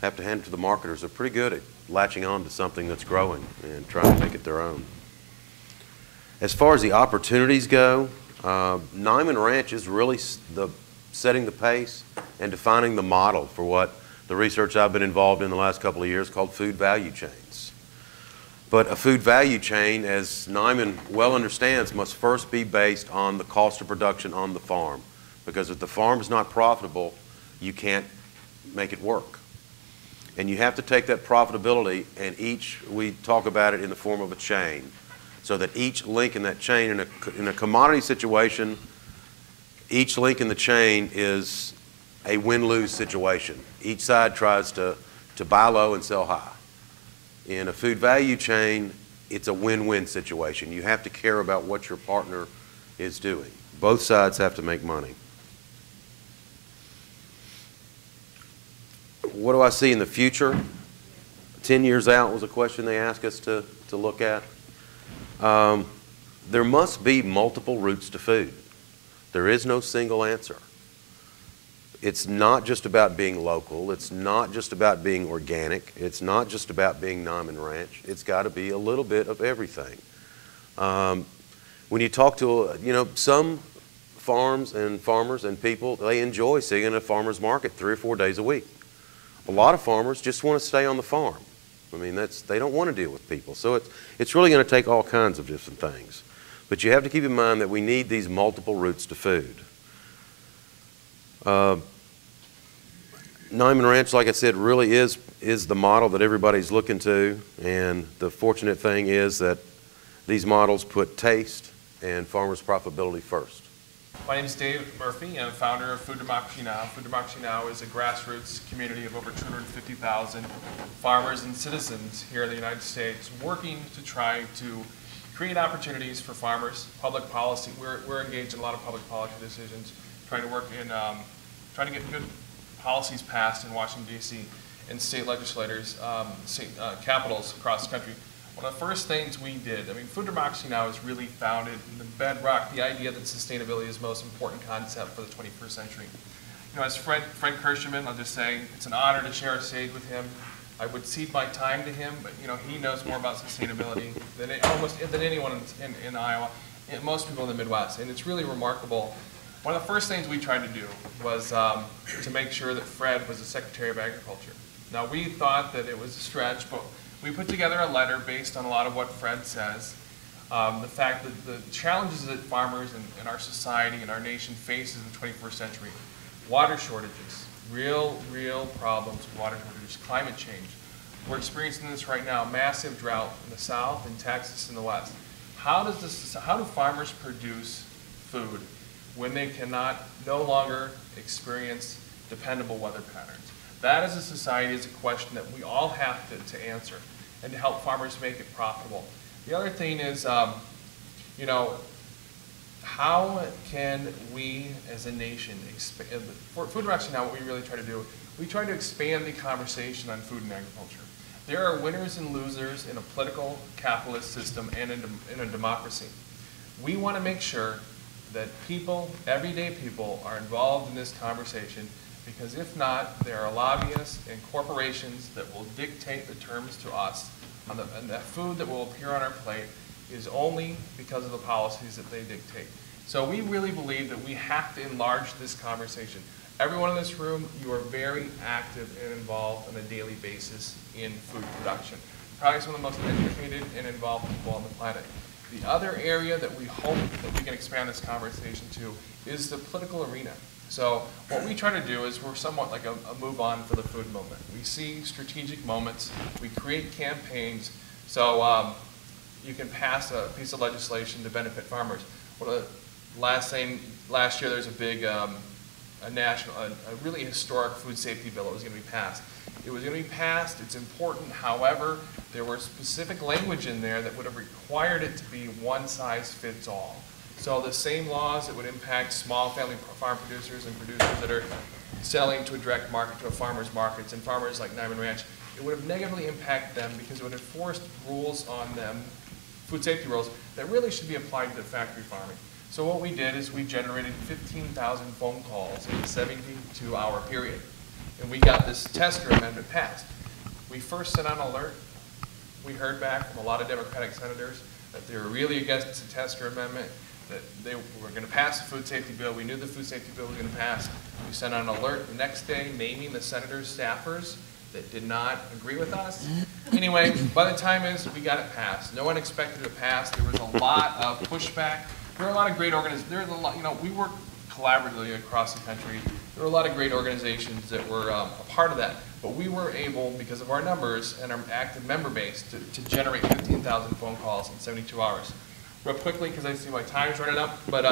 I have to hand it to the marketers. They're pretty good at latching on to something that's growing and trying to make it their own. As far as the opportunities go, Niman Ranch is really setting the pace and defining the model for what the research I've been involved in the last couple of years called food value chains. But a food value chain, as Niman well understands, must first be based on the cost of production on the farm. Because if the farm is not profitable, you can't make it work. And you have to take that profitability and we talk about it in the form of a chain. So that each link in that chain, in a commodity situation, each link in the chain is a win-lose situation. Each side tries to buy low and sell high. In a food value chain, it's a win-win situation. You have to care about what your partner is doing. Both sides have to make money. What do I see in the future? 10 years out was a question they asked us to look at. There must be multiple routes to food. There is no single answer. It's not just about being local. It's not just about being organic. It's not just about being Niman Ranch. It's got to be a little bit of everything. When you talk to, some farms and farmers and people, they enjoy sitting in a farmer's market 3 or 4 days a week. A lot of farmers just want to stay on the farm. I mean, they don't want to deal with people. So it's really going to take all kinds of different things. But you have to keep in mind that we need these multiple routes to food. Niman Ranch, like I said, really is the model that everybody's looking to. And the fortunate thing is that these models put taste and farmers' profitability first. My name is Dave Murphy. I'm founder of Food Democracy Now! Food Democracy Now! Is a grassroots community of over 250,000 farmers and citizens here in the United States working to try to create opportunities for farmers, public policy. We're engaged in a lot of public policy decisions, trying to work in, trying to get good policies passed in Washington, D.C. and state legislators, capitals across the country, one of the first things we did, I mean, food democracy now is really founded in the bedrock, the idea that sustainability is the most important concept for the 21st century. You know, as Fred Kirshenmann, I'll just say, it's an honor to share a stage with him. I would cede my time to him, but you know, he knows more about sustainability than anyone in Iowa, and most people in the Midwest, and it's really remarkable. One of the first things we tried to do was to make sure that Fred was the Secretary of Agriculture. Now, we thought that it was a stretch, but we put together a letter based on a lot of what Fred says. The fact that the challenges that farmers and our society and our nation faces in the 21st century, water shortages, real problems with water shortages, climate change. We're experiencing this right now, massive drought in the South, in Texas, in the West. How do farmers produce food when they cannot no longer experience dependable weather patterns? That as a society is a question that we all have to answer and to help farmers make it profitable. The other thing is, you know, how can we as a nation expand, for Food Democracy Now, what we really try to do, we try to expand the conversation on food and agriculture. There are winners and losers in a political capitalist system and in a democracy. We want to make sure that people, everyday people, are involved in this conversation, because if not, there are lobbyists and corporations that will dictate the terms to us, and the food that will appear on our plate is only because of the policies that they dictate. So we really believe that we have to enlarge this conversation. Everyone in this room, you are very active and involved on a daily basis in food production. Probably some of the most educated and involved people on the planet. The other area that we hope that we can expand this conversation to is the political arena. So what we try to do is we're somewhat like a move on for the food movement. We see strategic moments, we create campaigns, so you can pass a piece of legislation to benefit farmers. Last year there was a big, a really historic food safety bill that was going to be passed. It was going to be passed, it's important, however, there were specific language in there that would have required it to be one size fits all. So the same laws that would impact small family farm producers and producers that are selling to a direct market, to a farmer's markets, and farmers like Niman Ranch, it would have negatively impacted them because it would have forced rules on them, food safety rules, that really should be applied to factory farming. So what we did is we generated 15,000 phone calls in a 72-hour period. And we got this tester amendment passed. We first sent out an alert. We heard back from a lot of Democratic senators that they were really against the tester amendment, that they were going to pass the food safety bill. We knew the food safety bill was going to pass. We sent out an alert the next day naming the senators' staffers that did not agree with us. Anyway, by the time we got it passed. No one expected it to pass. There was a lot of pushback. There are a lot of great organizations. There are a lot, you know, we work collaboratively across the country. There were a lot of great organizations that were a part of that. But we were able, because of our numbers and our active member base, to generate 15,000 phone calls in 72 hours. Real quickly, because I see my time's running up, but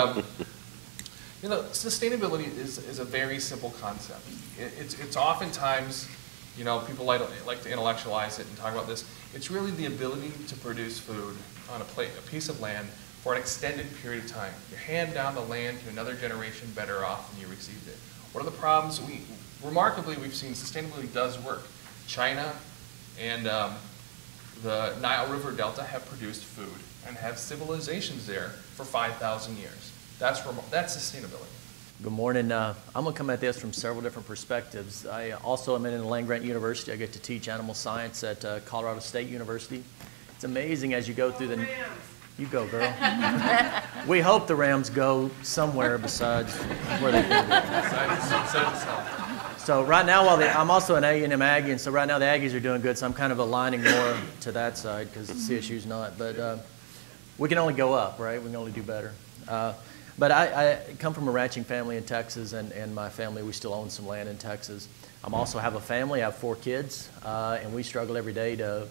you know, sustainability is a very simple concept. It's oftentimes, you know, people like to intellectualize it and talk about this. It's really the ability to produce food on a piece of land for an extended period of time. You hand down the land to another generation better off than you received it. What are the problems? Remarkably, we've seen sustainability does work. China and the Nile River Delta have produced food and have civilizations there for 5,000 years. That's sustainability. Good morning. I'm going to come at this from several different perspectives. I also am in the land-grant university. I get to teach animal science at Colorado State University. It's amazing as you go through the... You go, girl. We hope the Rams go somewhere besides where they could go. So right now, I'm also an A&M Aggie, and so right now the Aggies are doing good, so I'm kind of aligning more to that side because CSU's not. But we can only go up, right? We can only do better. But I come from a ranching family in Texas, and my family, we still own some land in Texas. I also have a family. I have 4 kids, and we struggle every day to...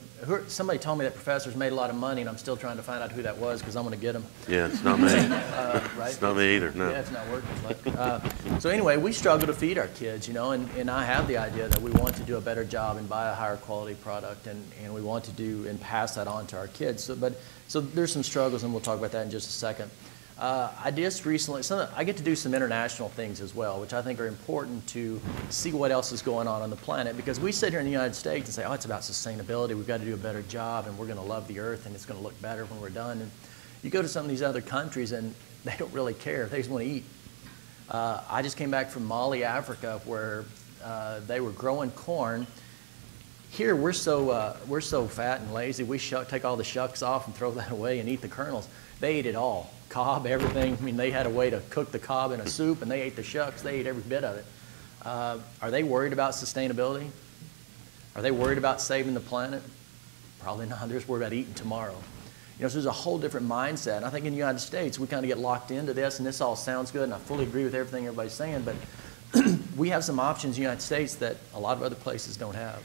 Somebody told me that professors made a lot of money, and I'm still trying to find out who that was because I'm going to get them. Yeah, it's not me. Right? It's not me either, no. Yeah, it's not working. So anyway, we struggle to feed our kids, you know, and I have the idea that we want to do a better job and buy a higher quality product, and we want to do and pass that on to our kids. So there's some struggles, and we'll talk about that in just a second. I just recently, I get to do some international things as well, which I think are important to see what else is going on the planet, because we sit here in the United States and say, oh, it's about sustainability, we've got to do a better job, and we're going to love the earth, and it's going to look better when we're done. And you go to some of these other countries, and they don't really care. They just want to eat. I just came back from Mali, Africa, where they were growing corn. Here, we're so fat and lazy, we take all the shucks off and throw that away and eat the kernels. They ate it all. Cob, everything. I mean, they had a way to cook the cob in a soup, and they ate the shucks. They ate every bit of it. Are they worried about sustainability? Are they worried about saving the planet? Probably not. They're just worried about eating tomorrow. You know, so there's a whole different mindset. And I think in the United States, we kind of get locked into this, and this all sounds good, and I fully agree with everything everybody's saying, but we have some options in the United States that a lot of other places don't have.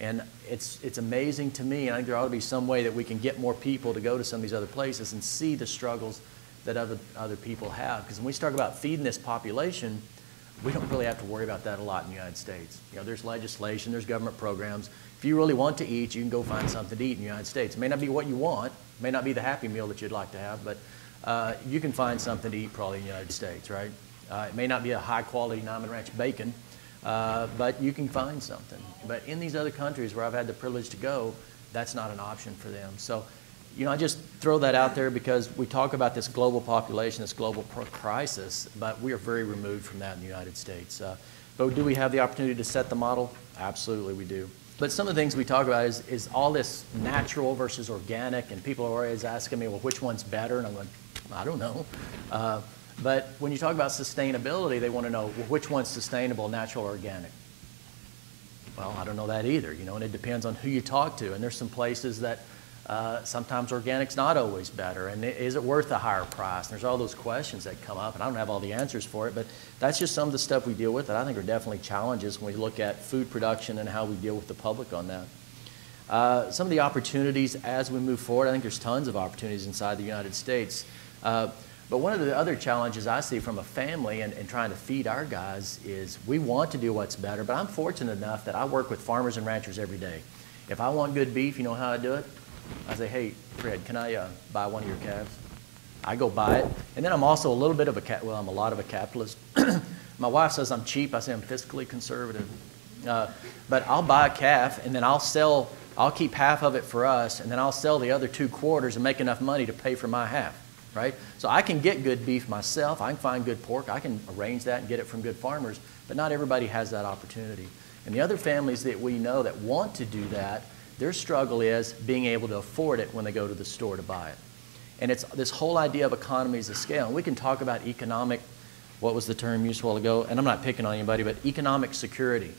And it's amazing to me, and I think there ought to be some way that we can get more people to go to some of these other places and see the struggles that other people have. Because when we start about feeding this population, we don't really have to worry about that a lot in the United States. You know, there's legislation, there's government programs. If you really want to eat, you can go find something to eat in the United States. It may not be what you want, it may not be the Happy Meal that you'd like to have, but you can find something to eat probably in the United States, right? It may not be a high-quality Niman Ranch bacon, but you can find something. But in these other countries where I've had the privilege to go, that's not an option for them. So, you know, I just throw that out there because we talk about this global population, this global crisis, but we are very removed from that in the United States. But do we have the opportunity to set the model? Absolutely we do. But some of the things we talk about is all this natural versus organic, and people are always asking me, well, which one's better? And I'm going, I don't know. But when you talk about sustainability, they want to know, well, which one's sustainable, natural or organic? Well, I don't know that either, you know, and it depends on who you talk to. And there's some places that sometimes organic's not always better, and is it worth a higher price? And there's all those questions that come up, and I don't have all the answers for it, but that's just some of the stuff we deal with that I think are definitely challenges when we look at food production and how we deal with the public on that. Some of the opportunities as we move forward, I think there's tons of opportunities inside the United States. But one of the other challenges I see from a family and trying to feed our guys is we want to do what's better, but I'm fortunate enough that I work with farmers and ranchers every day. If I want good beef, you know how I do it? I say, hey, Fred, can I buy one of your calves? I go buy it. And then I'm also a little bit of I'm a lot of a capitalist. My wife says I'm cheap. I say I'm fiscally conservative. But I'll buy a calf, and then I'll keep half of it for us, and then I'll sell the other 2/4 and make enough money to pay for my half. Right? So I can get good beef myself. I can find good pork. I can arrange that and get it from good farmers, but not everybody has that opportunity. And the other families that we know that want to do that, their struggle is being able to afford it when they go to the store to buy it. And it's this whole idea of economies of scale. And we can talk about economic, what was the term used a while ago? And I'm not picking on anybody, but economic security.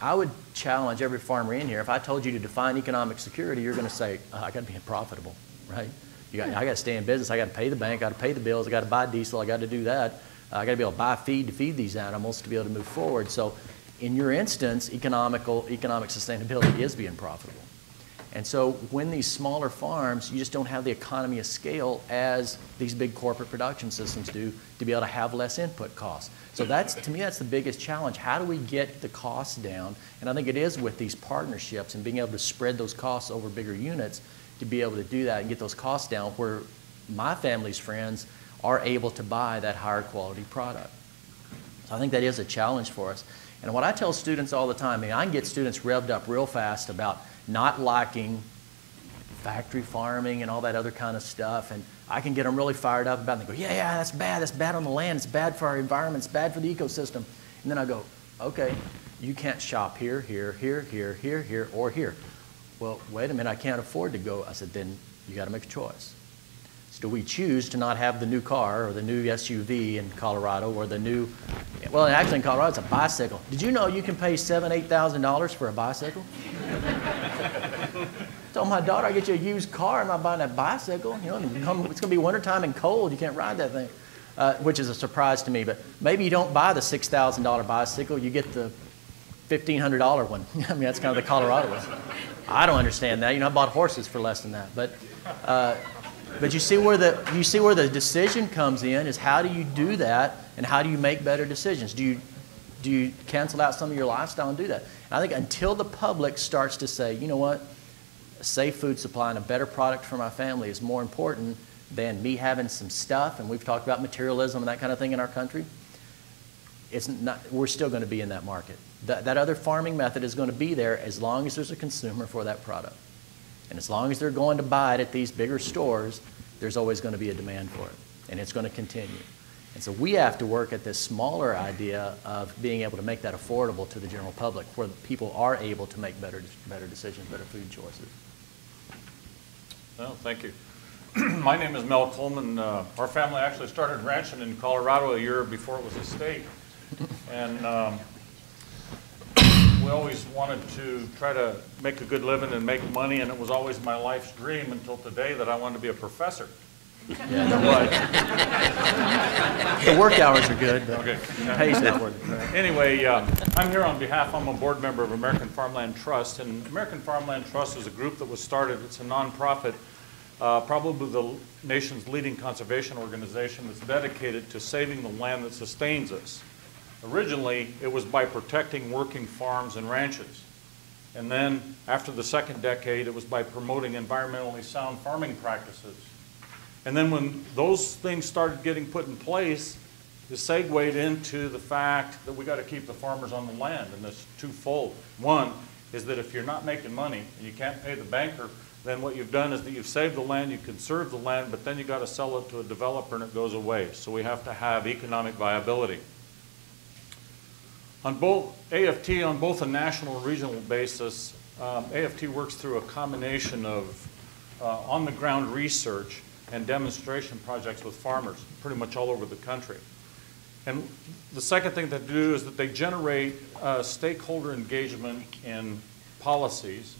I would challenge every farmer in here, if I told you to define economic security, you're going to say, I got to be profitable, right? I got to stay in business. I got to pay the bank. I got to pay the bills. I got to buy diesel. I got to do that. I got to be able to buy feed to feed these animals to be able to move forward. So, in your instance, economic sustainability is being profitable. And so, when these smaller farms, you just don't have the economy of scale as these big corporate production systems do to be able to have less input costs. So to me, that's the biggest challenge. How do we get the costs down? And I think it is with these partnerships and being able to spread those costs over bigger units to be able to do that and get those costs down where my family's friends are able to buy that higher quality product. So I think that is a challenge for us. And what I tell students all the time, I mean, I can get students revved up real fast about not liking factory farming and all that other kind of stuff, and I can get them really fired up about it. They go, yeah, that's bad on the land, it's bad for our environment, it's bad for the ecosystem. And then I go, okay, you can't shop here, or here. Well, wait a minute, I can't afford to go. I said, then you got to make a choice. So do we choose to not have the new car or the new SUV in Colorado or the new, well, actually in Colorado it's a bicycle. Did you know you can pay $7,000, $8,000 for a bicycle? I told my daughter, I get you a used car, I'm not buying that bicycle. You know, it's going to be wintertime and cold, you can't ride that thing, which is a surprise to me. But maybe you don't buy the $6,000 bicycle, you get the $1,500 one. I mean, that's kind of the Colorado one. I don't understand that. You know, I bought horses for less than that. But you see where the decision comes in is how do you do that, and how do you make better decisions? Do you cancel out some of your lifestyle and do that? And I think until the public starts to say, you know what, a safe food supply and a better product for my family is more important than me having some stuff, and we've talked about materialism and that kind of thing in our country, we're still going to be in that market. That other farming method is going to be there as long as there's a consumer for that product. And as long as they're going to buy it at these bigger stores, there's always going to be a demand for it, and it's going to continue. And so we have to work at this smaller idea of being able to make that affordable to the general public, where people are able to make better decisions, better food choices. Well, thank you. My name is Mel Coleman. Our family actually started ranching in Colorado a year before it was a state. And we always wanted to try to make a good living and make money, and it was always my life's dream until today that I wanted to be a professor. Yeah, but the work hours are good, but okay. the pay's not worth it. Anyway, I'm here on behalf, I'm a board member of American Farmland Trust, and American Farmland Trust is a group that was started, it's a nonprofit, probably the nation's leading conservation organization that's dedicated to saving the land that sustains us. Originally, it was by protecting working farms and ranches. And then, after the second decade, it was by promoting environmentally sound farming practices. And then when those things started getting put in place, it segued into the fact that we got to keep the farmers on the land, and it's twofold. One is that if you're not making money and you can't pay the banker, then what you've done is that you've saved the land, you conserve the land, but then you got to sell it to a developer and it goes away. So we have to have economic viability. On both AFT, on both a national and regional basis, AFT works through a combination of on-the-ground research and demonstration projects with farmers pretty much all over the country. And the second thing they do is that they generate stakeholder engagement in policies,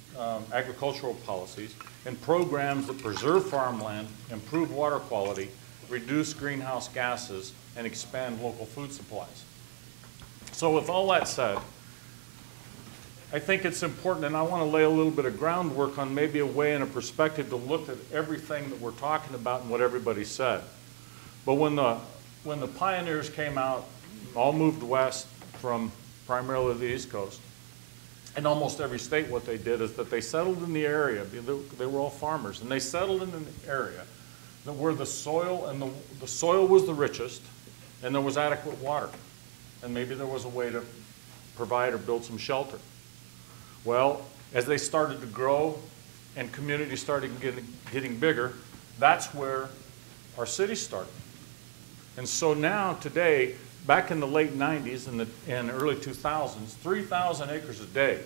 agricultural policies, and programs that preserve farmland, improve water quality, reduce greenhouse gases, and expand local food supplies. So with all that said, I think it's important, and I want to lay a little bit of groundwork on maybe a way and a perspective to look at everything that we're talking about and what everybody said. But when the pioneers came out, all moved west from primarily the East Coast, in almost every state what they did is that they settled in the area, they were all farmers, and they settled in an area where the soil and the soil was the richest and there was adequate water. And maybe there was a way to provide or build some shelter. Well, as they started to grow and communities started getting bigger, that's where our cities started. And so now, today, back in the late 90s and early 2000s, 3,000 acres a day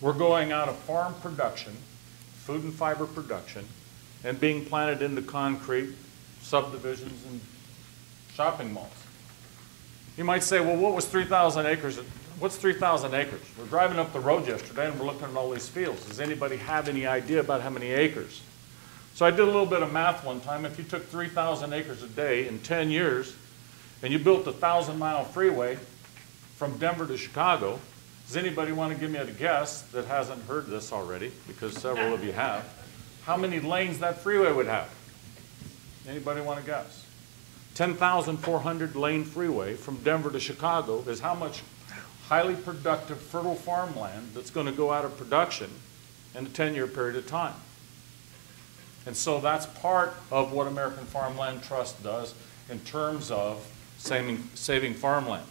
were going out of farm production, food and fiber production, and being planted into concrete subdivisions and shopping malls. You might say, well, what was 3,000 acres? What's 3,000 acres? We're driving up the road yesterday and we're looking at all these fields. Does anybody have any idea about how many acres? So I did a little bit of math one time. If you took 3,000 acres a day in 10 years and you built a 1,000-mile freeway from Denver to Chicago, does anybody want to give me a guess that hasn't heard this already, because several of you have, how many lanes that freeway would have? Anybody want to guess? 10,400 lane freeway from Denver to Chicago is how much highly productive, fertile farmland that's going to go out of production in a 10-year period of time. And so that's part of what American Farmland Trust does in terms of saving farmland.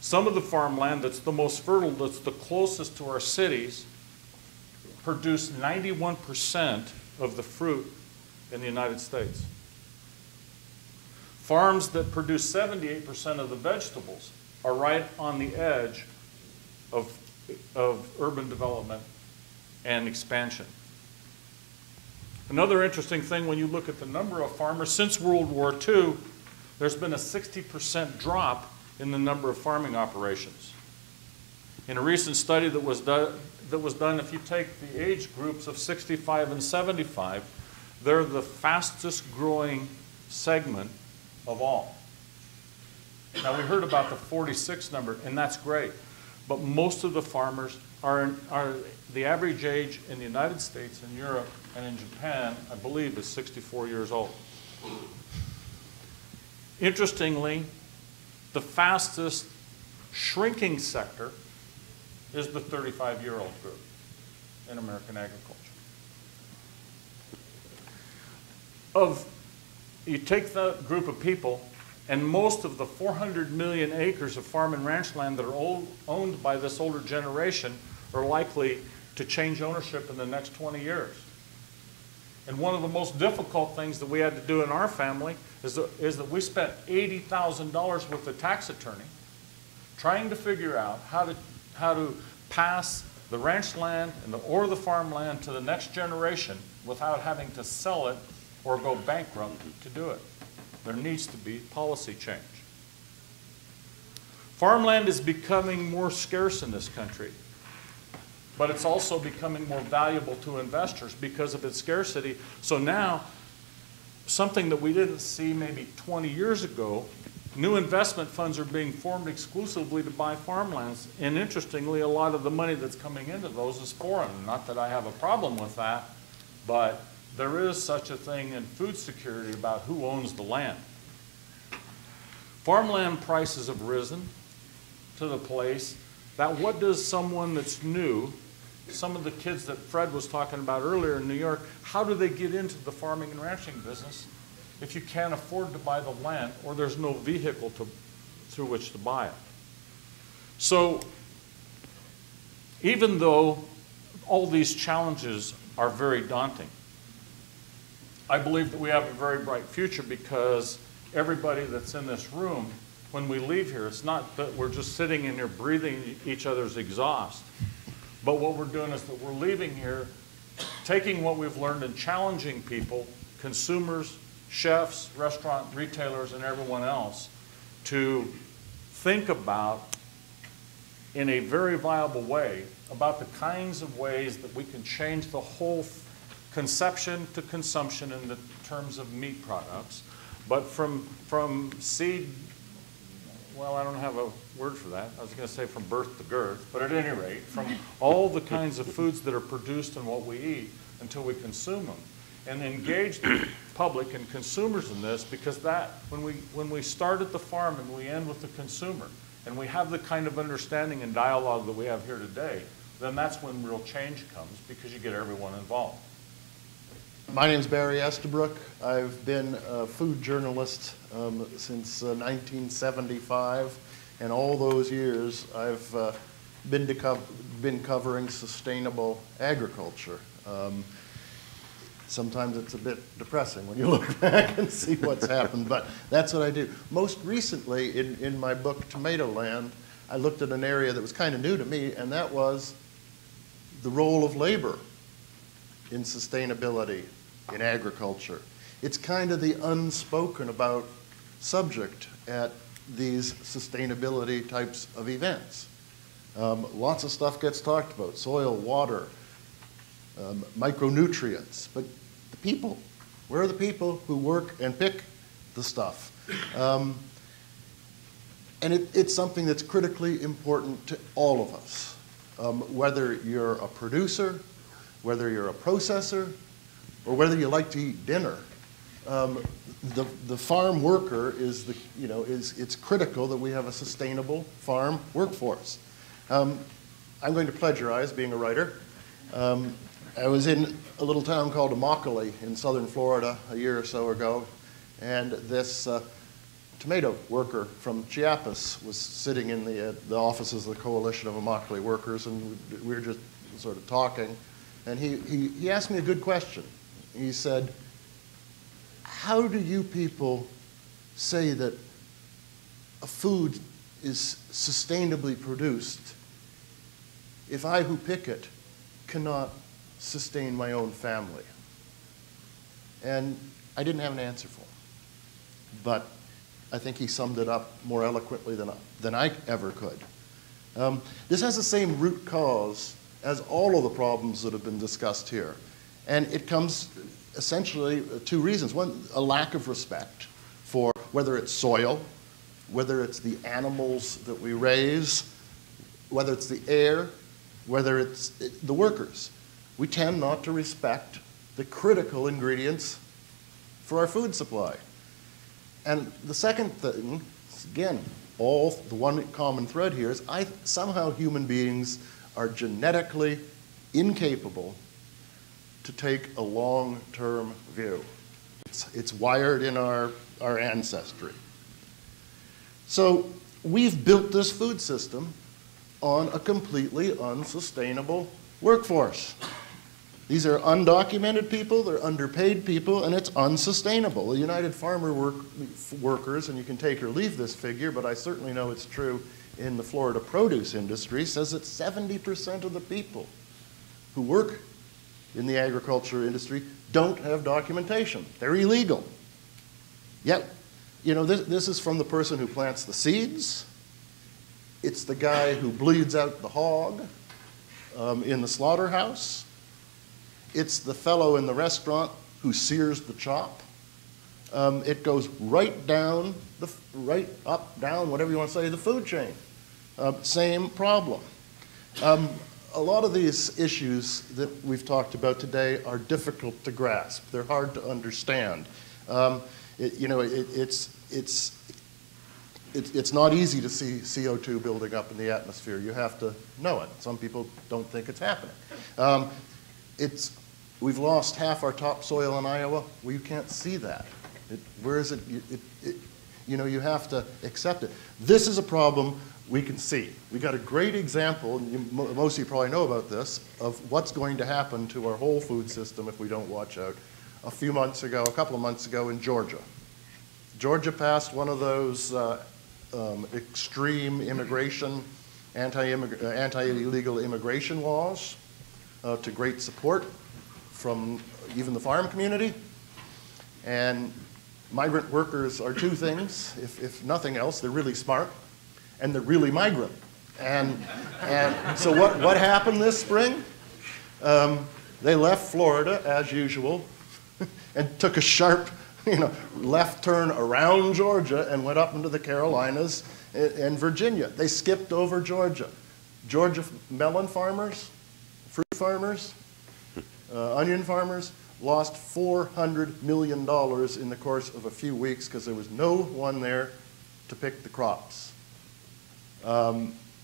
Some of the farmland that's the most fertile, that's the closest to our cities, produce 91% of the fruit in the United States. Farms that produce 78% of the vegetables are right on the edge of urban development and expansion. Another interesting thing when you look at the number of farmers, since World War II, there's been a 60% drop in the number of farming operations. In a recent study that was done, if you take the age groups of 65 and 75, they're the fastest growing segment of all. Now, we heard about the 46 number, and that's great, but most of the farmers are the average age in the United States and Europe and in Japan, I believe, is 64 years old. Interestingly, the fastest shrinking sector is the 35-year-old group in American agriculture. you take that group of people, and most of the 400 million acres of farm and ranch land that are owned by this older generation are likely to change ownership in the next 20 years. And one of the most difficult things that we had to do in our family is that we spent $80,000 with a tax attorney trying to figure out how to pass the ranch land or the farmland to the next generation without having to sell it or go bankrupt to do it. There needs to be policy change. Farmland is becoming more scarce in this country, but it's also becoming more valuable to investors because of its scarcity. So now, something that we didn't see maybe 20 years ago, new investment funds are being formed exclusively to buy farmlands. And interestingly, a lot of the money that's coming into those is foreign. Not that I have a problem with that, but there is such a thing in food security about who owns the land. Farmland prices have risen to the place that what does someone that's new, some of the kids that Fred was talking about earlier in New York, how do they get into the farming and ranching business if you can't afford to buy the land or there's no vehicle through which to buy it? So even though all these challenges are very daunting, I believe that we have a very bright future because everybody that's in this room, when we leave here, it's not that we're just sitting in here breathing each other's exhaust, but what we're doing is that we're leaving here taking what we've learned and challenging people, consumers, chefs, restaurant retailers, and everyone else to think about, in a very viable way, about the kinds of ways that we can change the whole conception to consumption in the terms of meat products, but from seed, well, I don't have a word for that. I was going to say from birth to girth, but at any rate, from all the kinds of foods that are produced and what we eat until we consume them, and engage the public and consumers in this, because that, when we start at the farm and we end with the consumer, and we have the kind of understanding and dialogue that we have here today, then that's when real change comes, because you get everyone involved. My name's Barry Estabrook. I've been a food journalist since 1975, and all those years I've been covering sustainable agriculture. Sometimes it's a bit depressing when you look back and see what's happened, but that's what I do. Most recently, in my book, Tomatoland, I looked at an area that was kind of new to me, and that was the role of labor in sustainability in agriculture. It's kind of the unspoken about subject at these sustainability types of events. Lots of stuff gets talked about, soil, water, micronutrients, but the people, where are the people who work and pick the stuff? And it's something that's critically important to all of us, whether you're a producer, whether you're a processor, or whether you like to eat dinner. The farm worker is it's critical that we have a sustainable farm workforce. I'm going to plagiarize, being a writer. I was in a little town called Immokalee in southern Florida a year or so ago, and this tomato worker from Chiapas was sitting in the offices of the Coalition of Immokalee Workers, and we were just sort of talking, and he asked me a good question. He said, how do you people say that a food is sustainably produced if I who pick it cannot sustain my own family? And I didn't have an answer for him, but I think he summed it up more eloquently than I ever could. This has the same root cause as all of the problems that have been discussed here. And it comes essentially two reasons. One, a lack of respect for whether it's soil, whether it's the animals that we raise, whether it's the air, whether it's the workers. We tend not to respect the critical ingredients for our food supply. And the second thing, again, the one common thread here is somehow human beings are genetically incapable to take a long-term view. It's wired in our ancestry. So we've built this food system on a completely unsustainable workforce. These are undocumented people, they're underpaid people, and it's unsustainable. The United Farmer Workers, and you can take or leave this figure, but I certainly know it's true in the Florida produce industry, says that 70% of the people who work in the agriculture industry don't have documentation. They're illegal. Yet, you know, this is from the person who plants the seeds. It's the guy who bleeds out the hog in the slaughterhouse. It's the fellow in the restaurant who sears the chop. It goes right down, right up, down, whatever you want to say, the food chain. Same problem. A lot of these issues that we've talked about today are difficult to grasp. They're hard to understand. It's not easy to see CO2 building up in the atmosphere. You have to know it. Some people don't think it's happening. We've lost half our topsoil in Iowa. Well, you can't see that. Where is it? You have to accept it. This is a problem we can see. We got a great example, and most of you probably know about this, of what's going to happen to our whole food system if we don't watch out. A couple of months ago in Georgia. Georgia passed one of those extreme immigration, anti-illegal immigration laws to great support from even the farm community. And migrant workers are two things. If nothing else, they're really smart and they're really migrant. And so what happened this spring? They left Florida as usual and took a sharp left turn around Georgia and went up into the Carolinas and Virginia. They skipped over Georgia. Georgia melon farmers, fruit farmers, onion farmers lost $400 million in the course of a few weeks because there was no one there to pick the crops.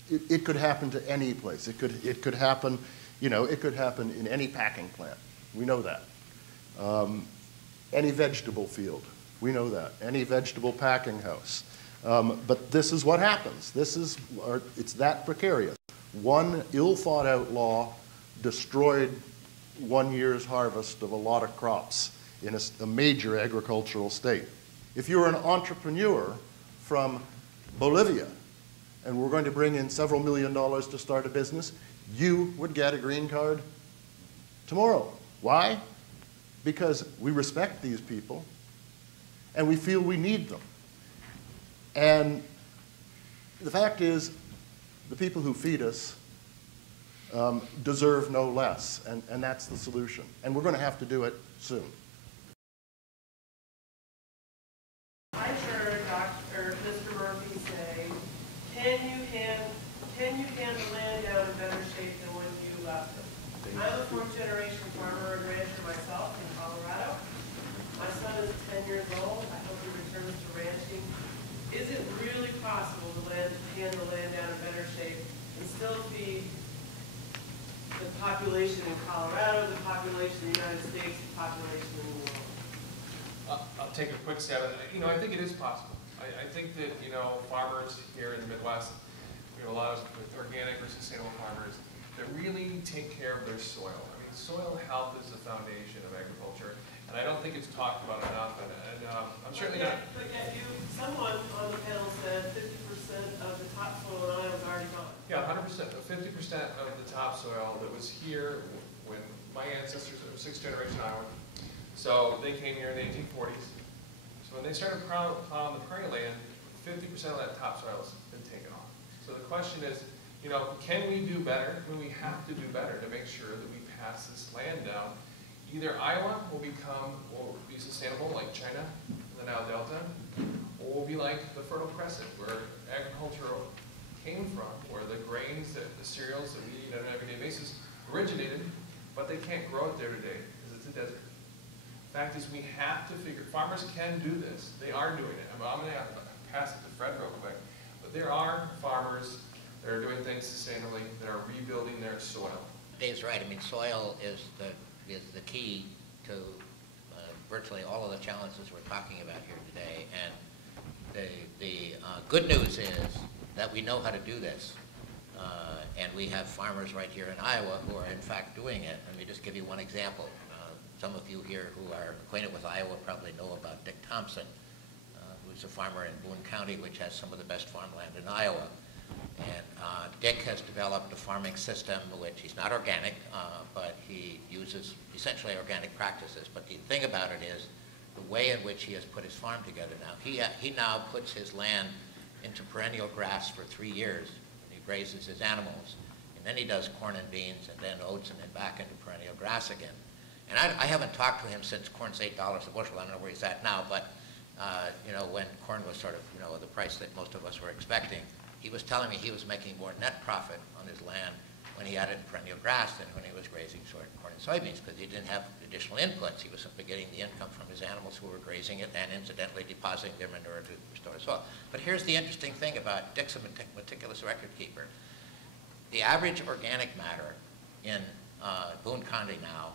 It could happen to any place. It could happen, it could happen in any packing plant. We know that. Any vegetable field, we know that. Any vegetable packing house. But this is what happens. It's that precarious. One ill thought out law destroyed 1 year's harvest of a lot of crops in a major agricultural state. If you're an entrepreneur from Bolivia and we're going to bring in several $1 million to start a business, you would get a green card tomorrow. Why? Because we respect these people and we feel we need them. And the fact is, the people who feed us deserve no less, and that's the solution. And we're going to have to do it soon. I heard Dr. Mr. Murphy say, can you hand the land down in better shape than when you left it? I'm a fourth-generation farmer and rancher myself in Colorado. My son is 10 years old. I hope he returns to ranching. Is it really possible to hand the land down in better shape and still feed the population in Colorado, the population in the United States, the population in the world? I'll take a quick stab at it. I think it is possible. I think that, farmers here in the Midwest, we have a lot of organic or sustainable farmers that really take care of their soil. I mean, soil health is the foundation of agriculture, and I don't think it's talked about enough. And I'm certainly not. But yet someone on the panel said 50% of the topsoil in Iowa is already gone. Yeah, 100%, 50% of the topsoil that was here when my ancestors were sixth generation Iowa. So they came here in the 1840s. So when they started plowing the prairie land, 50% of that topsoil has been taken off. So the question is, can we do better? We have to do better to make sure that we pass this land down. Either Iowa will be sustainable like China, the Nile Delta, or we'll be like the Fertile Crescent, where agriculture came from, where the grains, the cereals that we eat on an everyday basis originated, but they can't grow it there today because it's a desert. The fact is, we have to farmers can do this. They are doing it. I'm going to pass it to Fred real quick. But there are farmers that are doing things sustainably, that are rebuilding their soil. Dave's right. I mean, soil is the key to virtually all of the challenges we're talking about here today. And the good news is that we know how to do this. And we have farmers right here in Iowa who are in fact doing it. Let me just give you one example. Some of you here who are acquainted with Iowa probably know about Dick Thompson, who's a farmer in Boone County, which has some of the best farmland in Iowa. And Dick has developed a farming system which he's not organic, but he uses essentially organic practices. But the thing about it is the way in which he has put his farm together now. He now puts his land into perennial grass for 3 years. And he grazes his animals. And then he does corn and beans and then oats and then back into perennial grass again. And I haven't talked to him since corn's $8 a bushel. I don't know where he's at now, but you know, when corn was sort of, you know, the price that most of us were expecting, he was telling me he was making more net profit on his land when he added perennial grass than when he was grazing corn and soybeans, because he didn't have additional inputs. He was simply getting the income from his animals who were grazing it and incidentally depositing their manure to restore soil. But here's the interesting thing about Dick's a meticulous record keeper. The average organic matter in Boone County now,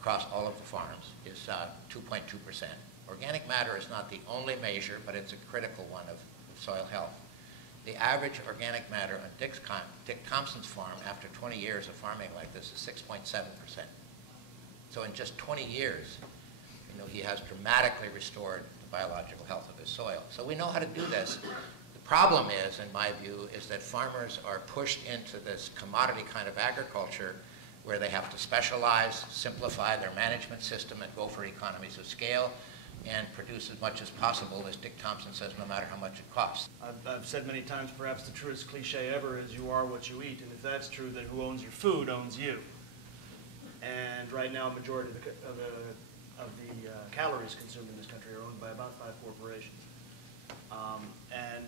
across all of the farms, is 2.2%. Organic matter is not the only measure, but it's a critical one of soil health. The average organic matter on Dick Thompson's farm after 20 years of farming like this is 6.7%. So in just 20 years, you know, he has dramatically restored the biological health of his soil. So we know how to do this. The problem is, in my view, is that farmers are pushed into this commodity kind of agriculture where they have to specialize, simplify their management system, and go for economies of scale, and produce as much as possible, as Dick Thompson says, no matter how much it costs. I've said many times, perhaps the truest cliche ever is you are what you eat, and if that's true, then who owns your food owns you. And right now, a majority of the calories consumed in this country are owned by about 5 corporations. And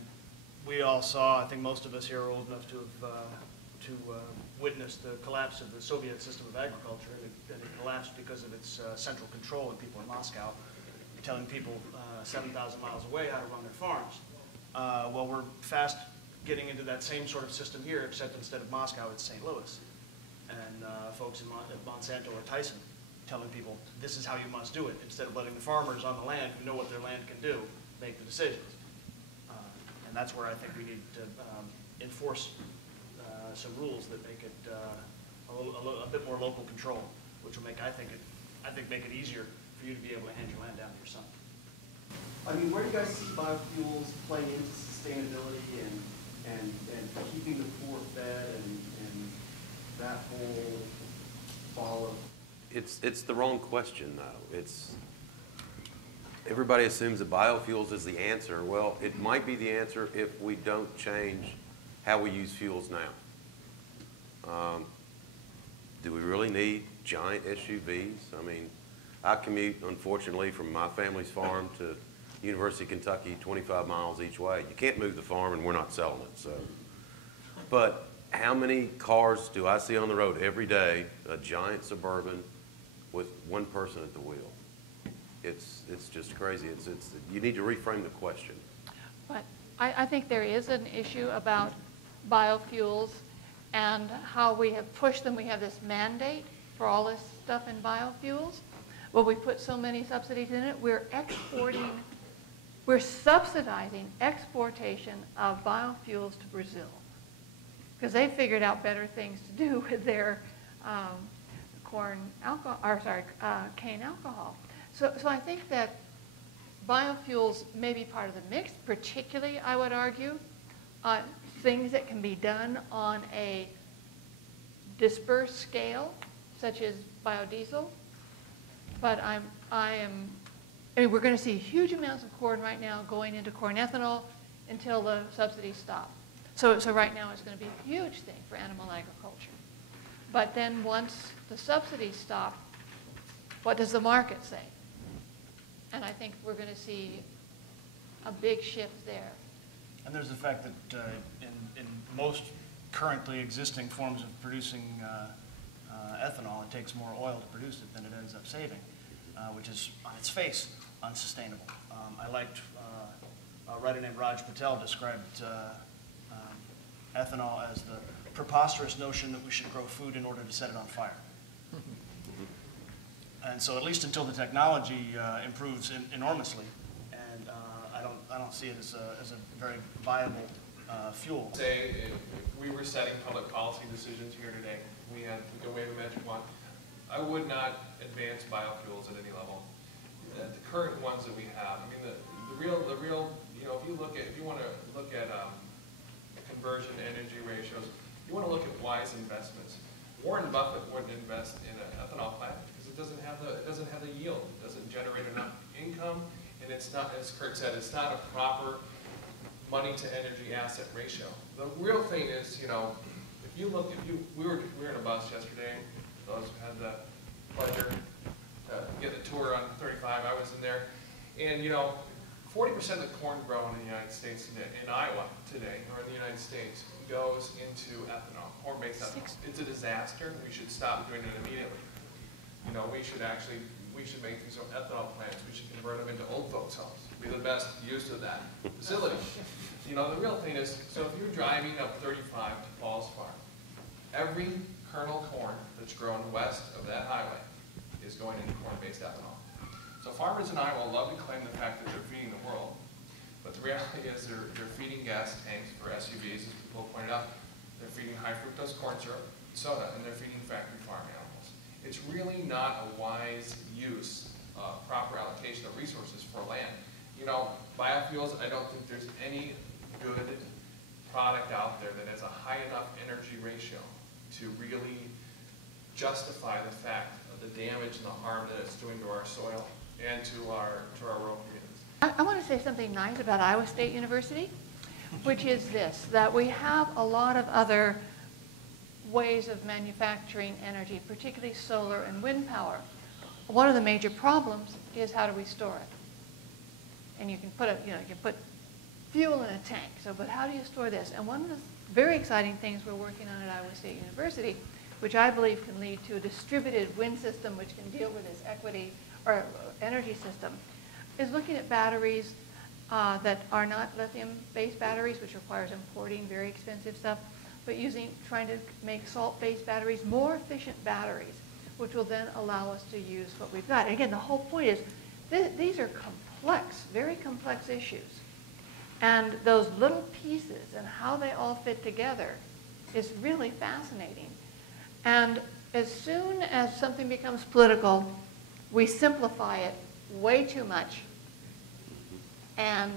we all saw, I think most of us here are old enough to have witness the collapse of the Soviet system of agriculture, and it collapsed because of its central control and people in Moscow telling people 7,000 miles away how to run their farms. Well, we're fast getting into that same sort of system here, except instead of Moscow, it's St. Louis. And folks in Monsanto or Tyson telling people, this is how you must do it, instead of letting the farmers on the land who know what their land can do make the decisions. And that's where I think we need to enforce some rules that make it a bit more local control, which will make, I think, make it easier for you to be able to hand your land down to your son. I mean, where do you guys see biofuels playing into sustainability and keeping the poor fed and that whole ball of? It's the wrong question, though. Everybody assumes that biofuels is the answer. Well, it might be the answer if we don't change how we use fuels now. Do we really need giant SUVs? I mean, I commute, unfortunately, from my family's farm to University of Kentucky, 25 miles each way. You can't move the farm, and we're not selling it. So, but how many cars do I see on the road every day? A giant Suburban with one person at the wheel. It's just crazy. You need to reframe the question. But I think there is an issue about biofuels and how we have pushed them. We have this mandate for all this stuff in biofuels. Well, we put so many subsidies in it, we're subsidizing exportation of biofuels to Brazil because they figured out better things to do with their cane alcohol. So I think that biofuels may be part of the mix, particularly, I would argue, things that can be done on a dispersed scale, such as biodiesel. But I mean, we're going to see huge amounts of corn right now going into corn ethanol until the subsidies stop. So right now it's going to be a huge thing for animal agriculture. But then once the subsidies stop, what does the market say? And I think we're going to see a big shift there. And there's the fact that in most currently existing forms of producing ethanol, it takes more oil to produce it than it ends up saving, which is on its face unsustainable. I liked a writer named Raj Patel described ethanol as the preposterous notion that we should grow food in order to set it on fire. And so at least until the technology improves enormously, and I don't see it as a very viable fuel. Say if we were setting public policy decisions here today, we go wave a magic wand, I would not advance biofuels at any level. The current ones that we have, I mean, the real, you know, if you want to look at conversion energy ratios, you want to look at wise investments. Warren Buffett wouldn't invest in an ethanol plant because it doesn't have the yield, it doesn't generate enough income, and it's not, as Kurt said, it's not a proper money to energy asset ratio. The real thing is, you know, we were in a bus yesterday. Those who had the pleasure to get the tour on 35, I was in there, and you know, 40% of the corn grown in the United States today, in Iowa today, or in the United States, goes into ethanol, corn-based ethanol. It's a disaster. We should stop doing it immediately. You know, we should make these ethanol plants. We should convert them into old folks' homes. Be the best use of that facility. You know, the real thing is, so if you're driving up 35 to Falls Farm, every kernel corn that's grown west of that highway is going into corn-based ethanol. So farmers in Iowa love to claim the fact that they're feeding the world, but the reality is they're feeding gas tanks for SUVs, as people pointed out. They're feeding high fructose corn syrup, soda, and they're feeding factory farm animals. It's really not a wise use, proper allocation of resources for land. You know, biofuels, I don't think there's any good product out there that has a high enough energy ratio to really justify the fact of the damage and the harm that it's doing to our soil and to our rural communities. I want to say something nice about Iowa State University, which is this, that we have a lot of other ways of manufacturing energy, particularly solar and wind power. One of the major problems is how do we store it? And you can put you can put fuel in a tank. So, but how do you store this? And one of the very exciting things we're working on at Iowa State University, which I believe can lead to a distributed wind system, which can deal with this equity or energy system, is looking at batteries that are not lithium-based batteries, which requires importing very expensive stuff, but trying to make salt-based batteries, more efficient batteries, which will then allow us to use what we've got. And again, the whole point is these are complex, very complex issues. And those little pieces and how they all fit together is really fascinating. And as soon as something becomes political, we simplify it way too much. And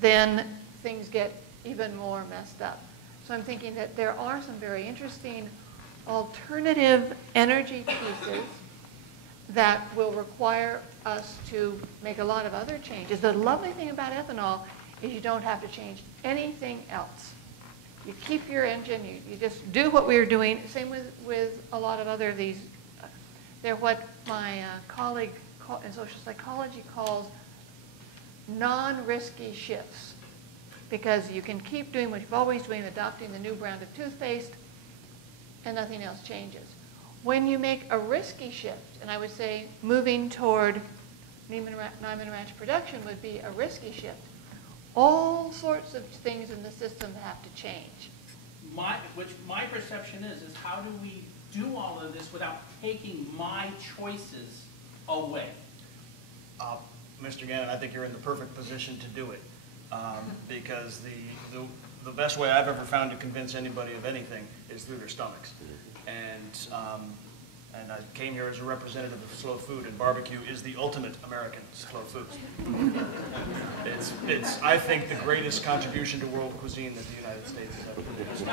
then things get even more messed up. So I'm thinking that there are some very interesting alternative energy pieces that will require us to make a lot of other changes. The lovely thing about ethanol is you don't have to change anything else. You keep your engine, you just do what we were doing. Same with a lot of other of these. They're what my colleague in social psychology calls non-risky shifts, because you can keep doing what you've always doing, adopting the new brand of toothpaste, and nothing else changes. When you make a risky shift, and I would say moving toward Niman Ranch production would be a risky shift, all sorts of things in the system have to change. My perception is how do we do all of this without taking my choices away? Mr. Gannon, I think you're in the perfect position to do it, because the best way I've ever found to convince anybody of anything is through their stomachs. And I came here as a representative of slow food, and barbecue is the ultimate American slow food. It's I think, the greatest contribution to world cuisine that the United States has ever produced.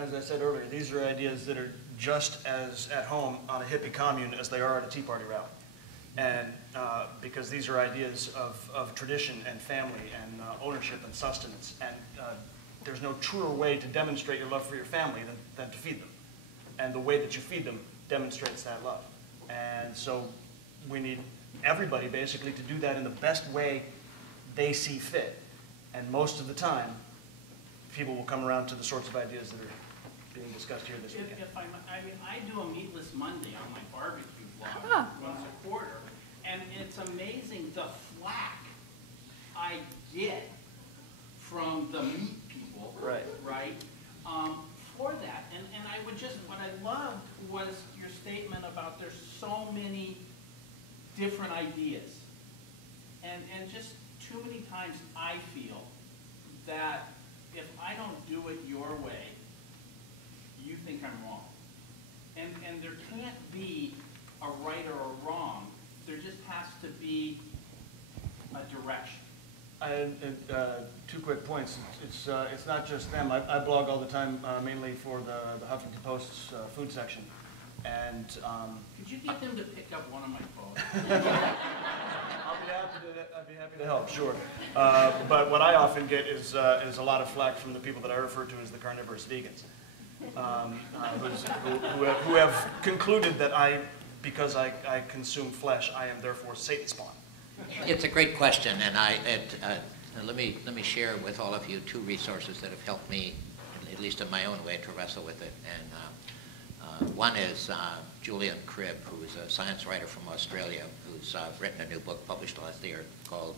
As I said earlier, these are ideas that are just as at home on a hippie commune as they are at a Tea Party rally. And because these are ideas of tradition and family and ownership and sustenance. And there's no truer way to demonstrate your love for your family than to feed them. And the way that you feed them demonstrates that love. And so we need everybody basically to do that in the best way they see fit. And most of the time, people will come around to the sorts of ideas that are being discussed here this weekend. I do a Meatless Monday on my barbecue blog once a quarter, and it's amazing the flack I get from the meat people, right, for that. different ideas. And just too many times I feel that if I don't do it your way, you think I'm wrong. And there can't be a right or a wrong. There just has to be a direction. Two quick points. It's not just them. I blog all the time, mainly for the Huffington Post's food section. And could you get them to pick up one of my photos? I'd be happy to help, sure. But what I often get is a lot of flack from the people that I refer to as the carnivorous vegans, who have concluded that because I consume flesh, I am therefore Satan's spawn. It's a great question, and let me share with all of you two resources that have helped me, at least in my own way, to wrestle with it. And one is Julian Cribb, who is a science writer from Australia, who's written a new book published last year called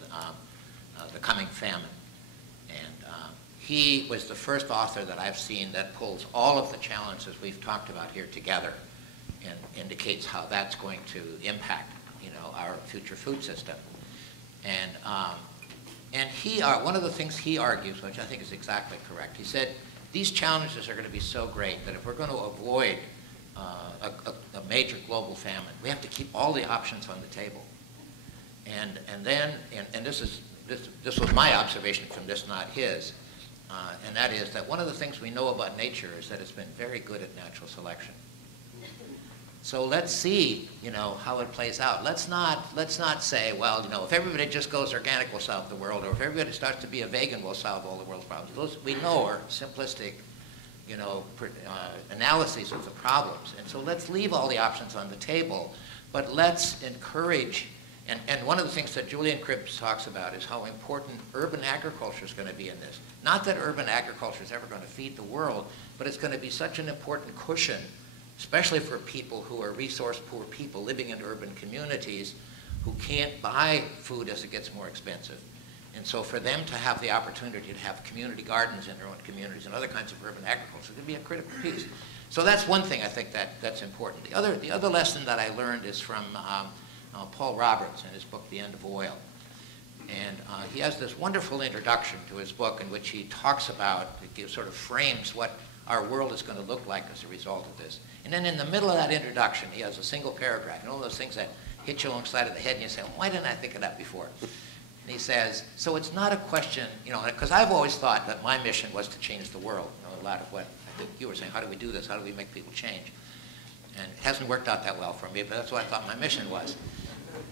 The Coming Famine. And he was the first author that I've seen that pulls all of the challenges we've talked about here together and indicates how that's going to impact, our future food system. And one of the things he argues, which I think is exactly correct, he said, these challenges are going to be so great that if we're going to avoid a major global famine, we have to keep all the options on the table. And this was my observation from this, not his, and that is that one of the things we know about nature is that it's been very good at natural selection. So let's see, how it plays out. Let's not say, well, if everybody just goes organic, we'll solve the world, or if everybody starts to be a vegan, we'll solve all the world's problems. Those we know are simplistic, analyses of the problems. And so let's leave all the options on the table, but let's encourage. And one of the things that Julian Cribb talks about is how important urban agriculture is going to be in this. Not that urban agriculture is ever going to feed the world, but it's going to be such an important cushion, especially for people who are resource-poor people living in urban communities who can't buy food as it gets more expensive. And so for them to have the opportunity to have community gardens in their own communities and other kinds of urban agriculture could be a critical piece. So that's one thing I think that's important. The other lesson that I learned is from Paul Roberts in his book, The End of Oil. And he has this wonderful introduction to his book in which he talks about, it sort of frames what our world is going to look like as a result of this. And then in the middle of that introduction, he has a single paragraph. All those things that hit you alongside of the head and you say, well, why didn't I think of that before? And he says, so it's not a question, because I've always thought that my mission was to change the world. A lot of what I think you were saying, how do we do this? How do we make people change? And it hasn't worked out that well for me, but that's what I thought my mission was.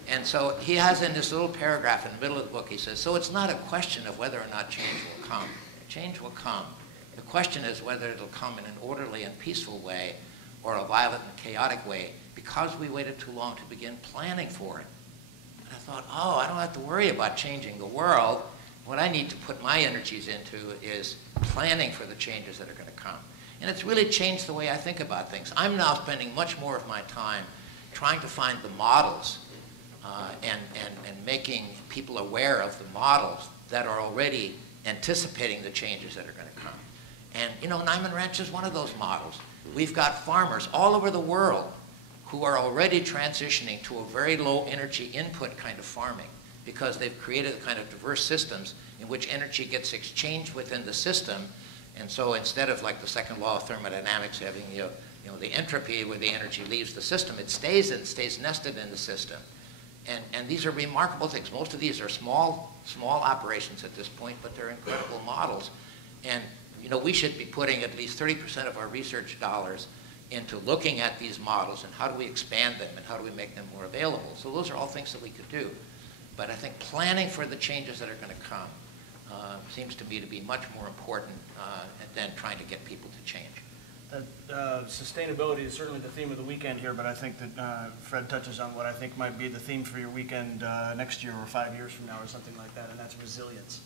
And so he has in this little paragraph in the middle of the book, he says, so it's not a question of whether or not change will come. Change will come. The question is whether it'll come in an orderly and peaceful way or a violent and chaotic way because we waited too long to begin planning for it. And I thought, I don't have to worry about changing the world. What I need to put my energies into is planning for the changes that are going to come. And it's really changed the way I think about things. I'm now spending much more of my time trying to find the models and making people aware of the models that are already anticipating the changes that are going to come. And, Niman Ranch is one of those models. We've got farmers all over the world who are already transitioning to a very low energy input kind of farming because they've created the kind of diverse systems in which energy gets exchanged within the system. And so instead of like the second law of thermodynamics having the entropy where the energy leaves the system, it stays nested in the system. And these are remarkable things. Most of these are small operations at this point, but they're incredible models. And we should be putting at least 30% of our research dollars into looking at these models and how do we expand them and how do we make them more available. So those are all things that we could do. But I think planning for the changes that are going to come seems to me to be much more important than trying to get people to change. Sustainability is certainly the theme of the weekend here, but I think that Fred touches on what I think might be the theme for your weekend next year or 5 years from now or something like that, and that's resilience.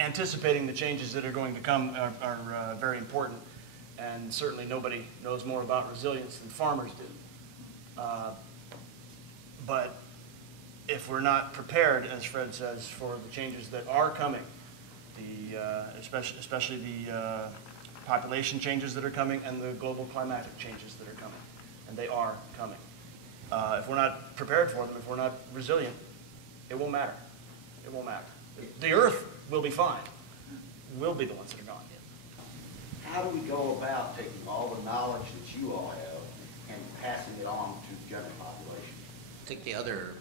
Anticipating the changes that are going to come are very important, and certainly nobody knows more about resilience than farmers do. But if we're not prepared, as Fred says, for the changes that are coming, especially the population changes that are coming and the global climatic changes that are coming, and they are coming. If we're not prepared for them, if we're not resilient, it won't matter. It won't matter. The earth will be fine. We'll be the ones that are gone. How do we go about taking all the knowledge that you all have and passing it on to the general population? I think the other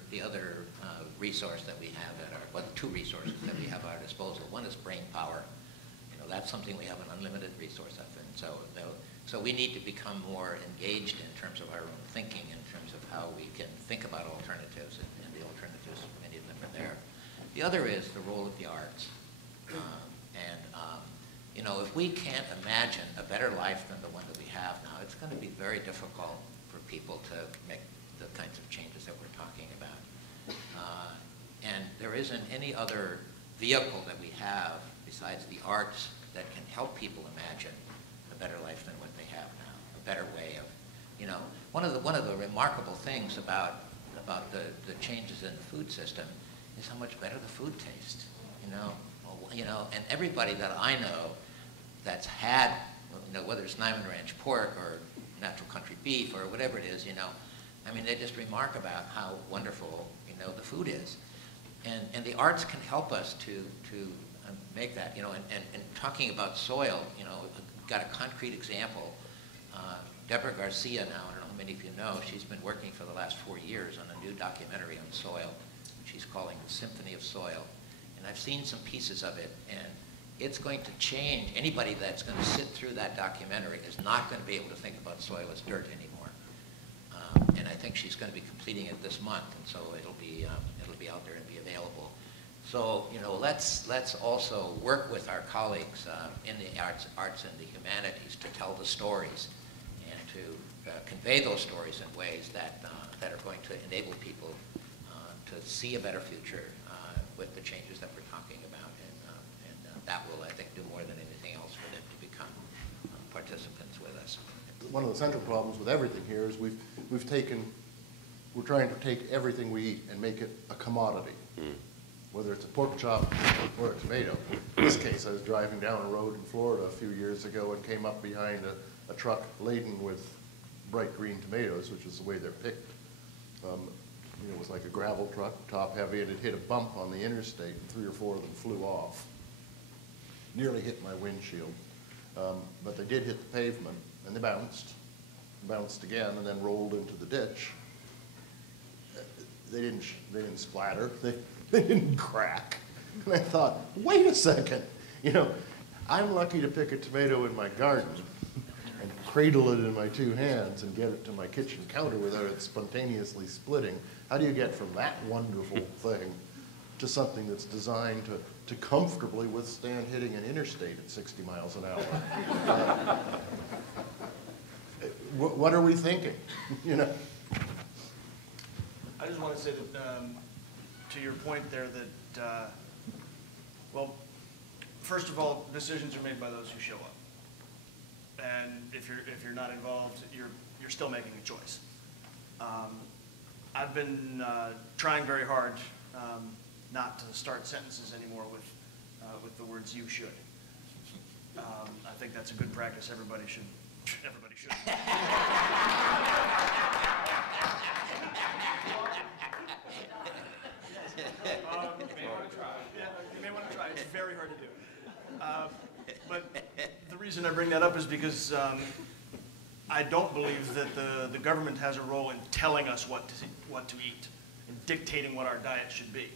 resource that we have at our, well, the two resources that we have at our disposal. One is brain power. You know, that's something we have an unlimited resource of, and so we need to become more engaged in terms of our own thinking, in terms of how we can think about alternatives, and the alternatives, many of them are there. The other is the role of the arts. You know, if we can't imagine a better life than the one that we have now, it's going to be very difficult for people to make the kinds of changes that we're talking about. And there isn't any other vehicle that we have besides the arts that can help people imagine a better life than what they have now, a better way of, you know, one of the remarkable things about the changes in the food system is how much better the food tastes, you know, and everybody that I know that's had, you know, whether it's Niman Ranch pork or natural country beef or whatever it is, you know, I mean, they just remark about how wonderful, you know, the food is. And the arts can help us to make that, you know, and talking about soil, you know, got a concrete example. Deborah Garcia now, I don't know how many of you know, she's been working for the last 4 years on a new documentary on soil. She's calling the Symphony of Soil. And I've seen some pieces of it, and it's going to change. Anybody that's going to sit through that documentary is not going to be able to think about soil as dirt anymore. And I think she's going to be completing it this month, and so it'll be out there and be available. So, you know, let's also work with our colleagues in the arts and the humanities to tell the stories and to convey those stories in ways that are going to enable people to see a better future with the changes that we're talking about, and that will, I think, do more than anything else for them to become participants with us. One of the central problems with everything here is we're trying to take everything we eat and make it a commodity, whether it's a pork chop or a tomato. In this case, I was driving down a road in Florida a few years ago and came up behind a truck laden with bright green tomatoes, which is the way they're picked. You know, it was like a gravel truck, top heavy, and it hit a bump on the interstate, and 3 or 4 of them flew off. Nearly hit my windshield. But they did hit the pavement, and they bounced again, and then rolled into the ditch. They didn't splatter. They didn't crack. And I thought, wait a second. You know, I'm lucky to pick a tomato in my garden and cradle it in my 2 hands and get it to my kitchen counter without it spontaneously splitting. How do you get from that wonderful thing to something that's designed to comfortably withstand hitting an interstate at 60 miles an hour? What are we thinking? You know. I just want to say that, to your point there, that, well, first of all, decisions are made by those who show up. And if you're not involved, you're still making a choice. I've been trying very hard not to start sentences anymore with the words "you should." I think that's a good practice. Everybody should. You may want to try. It's very hard to do. But the reason I bring that up is because I don't believe that the government has a role in telling us what to eat and dictating what our diet should be.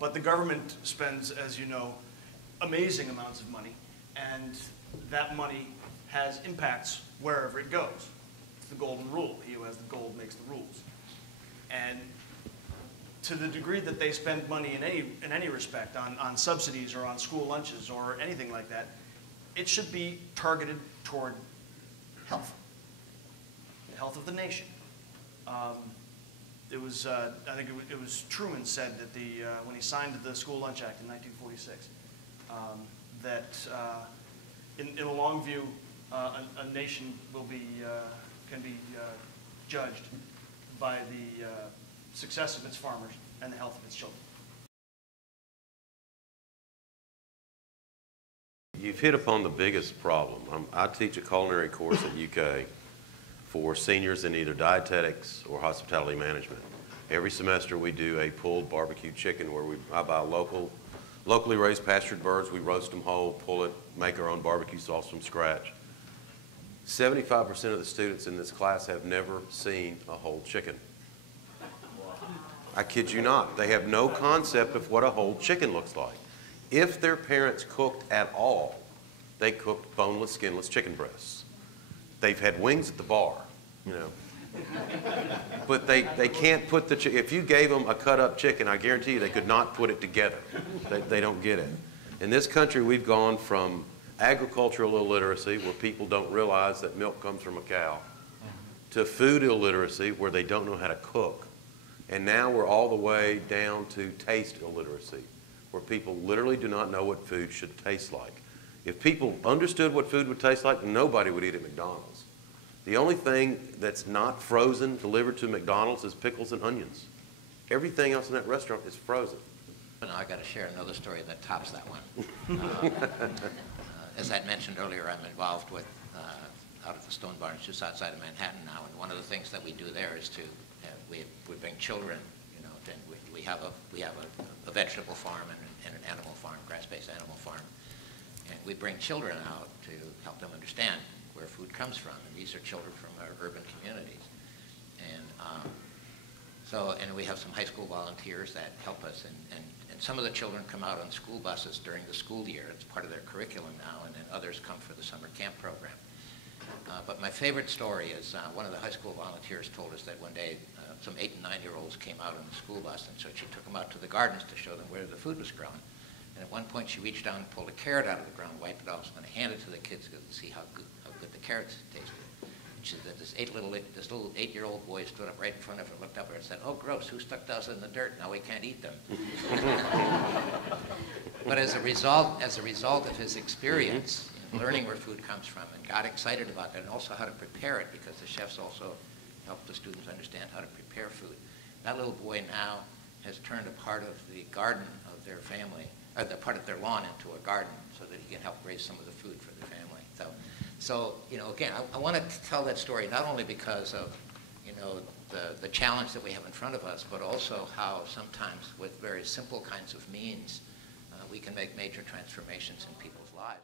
But the government spends, as you know, amazing amounts of money, and that money has impacts wherever it goes. It's the golden rule. He who has the gold makes the rules. And to the degree that they spend money in any respect on subsidies or on school lunches or anything like that, it should be targeted toward health, the health of the nation. It was, I think it was Truman said that when he signed the School Lunch Act in 1946, that in a long view, a nation can be judged by the success of its farmers and the health of its children. You've hit upon the biggest problem. I teach a culinary course at UK for seniors in either dietetics or hospitality management. Every semester we do a pulled barbecue chicken where I buy locally raised pastured birds, we roast them whole, pull it, make our own barbecue sauce from scratch. 75% of the students in this class have never seen a whole chicken. I kid you not. They have no concept of what a whole chicken looks like. If their parents cooked at all, they cooked boneless, skinless chicken breasts. They've had wings at the bar, you know. But they can't put the if you gave them a cut up chicken, I guarantee you they could not put it together. They don't get it. In this country, we've gone from agricultural illiteracy, where people don't realize that milk comes from a cow, to food illiteracy, where they don't know how to cook. And now we're all the way down to taste illiteracy, where people literally do not know what food should taste like. If people understood what food would taste like, nobody would eat at McDonald's. The only thing that's not frozen delivered to McDonald's is pickles and onions. Everything else in that restaurant is frozen. Now I got to share another story that tops that one. As I mentioned earlier, I'm involved with out at the Stone Barns just outside of Manhattan now, and one of the things that we do there is to we bring children. You know, then we have a vegetable farm and an animal farm, grass-based animal farm, and we bring children out to help them understand where food comes from, and these are children from our urban communities. And and we have some high school volunteers that help us, and some of the children come out on school buses during the school year. It's part of their curriculum now, and then others come for the summer camp program. But my favorite story is one of the high school volunteers told us that one day some 8- and 9-year-olds came out on the school bus, and so she took them out to the gardens to show them where the food was grown. And at one point she reached down and pulled a carrot out of the ground, wiped it off, and handed it to the kids to see how good the carrots tasted. And she said this little 8-year-old boy stood up right in front of her, looked up at her and said, "Oh, gross, who stuck those in the dirt? Now we can't eat them." But as a result of his experience, learning where food comes from, and got excited about that, and also how to prepare it, because the chefs also help the students understand how to prepare food. That little boy now has turned a part of the garden of their family, or the part of their lawn, into a garden, so that he can help raise some of the food for their family. So you know, again, I want to tell that story not only because of, you know, the challenge that we have in front of us, but also how sometimes with very simple kinds of means we can make major transformations in people's lives.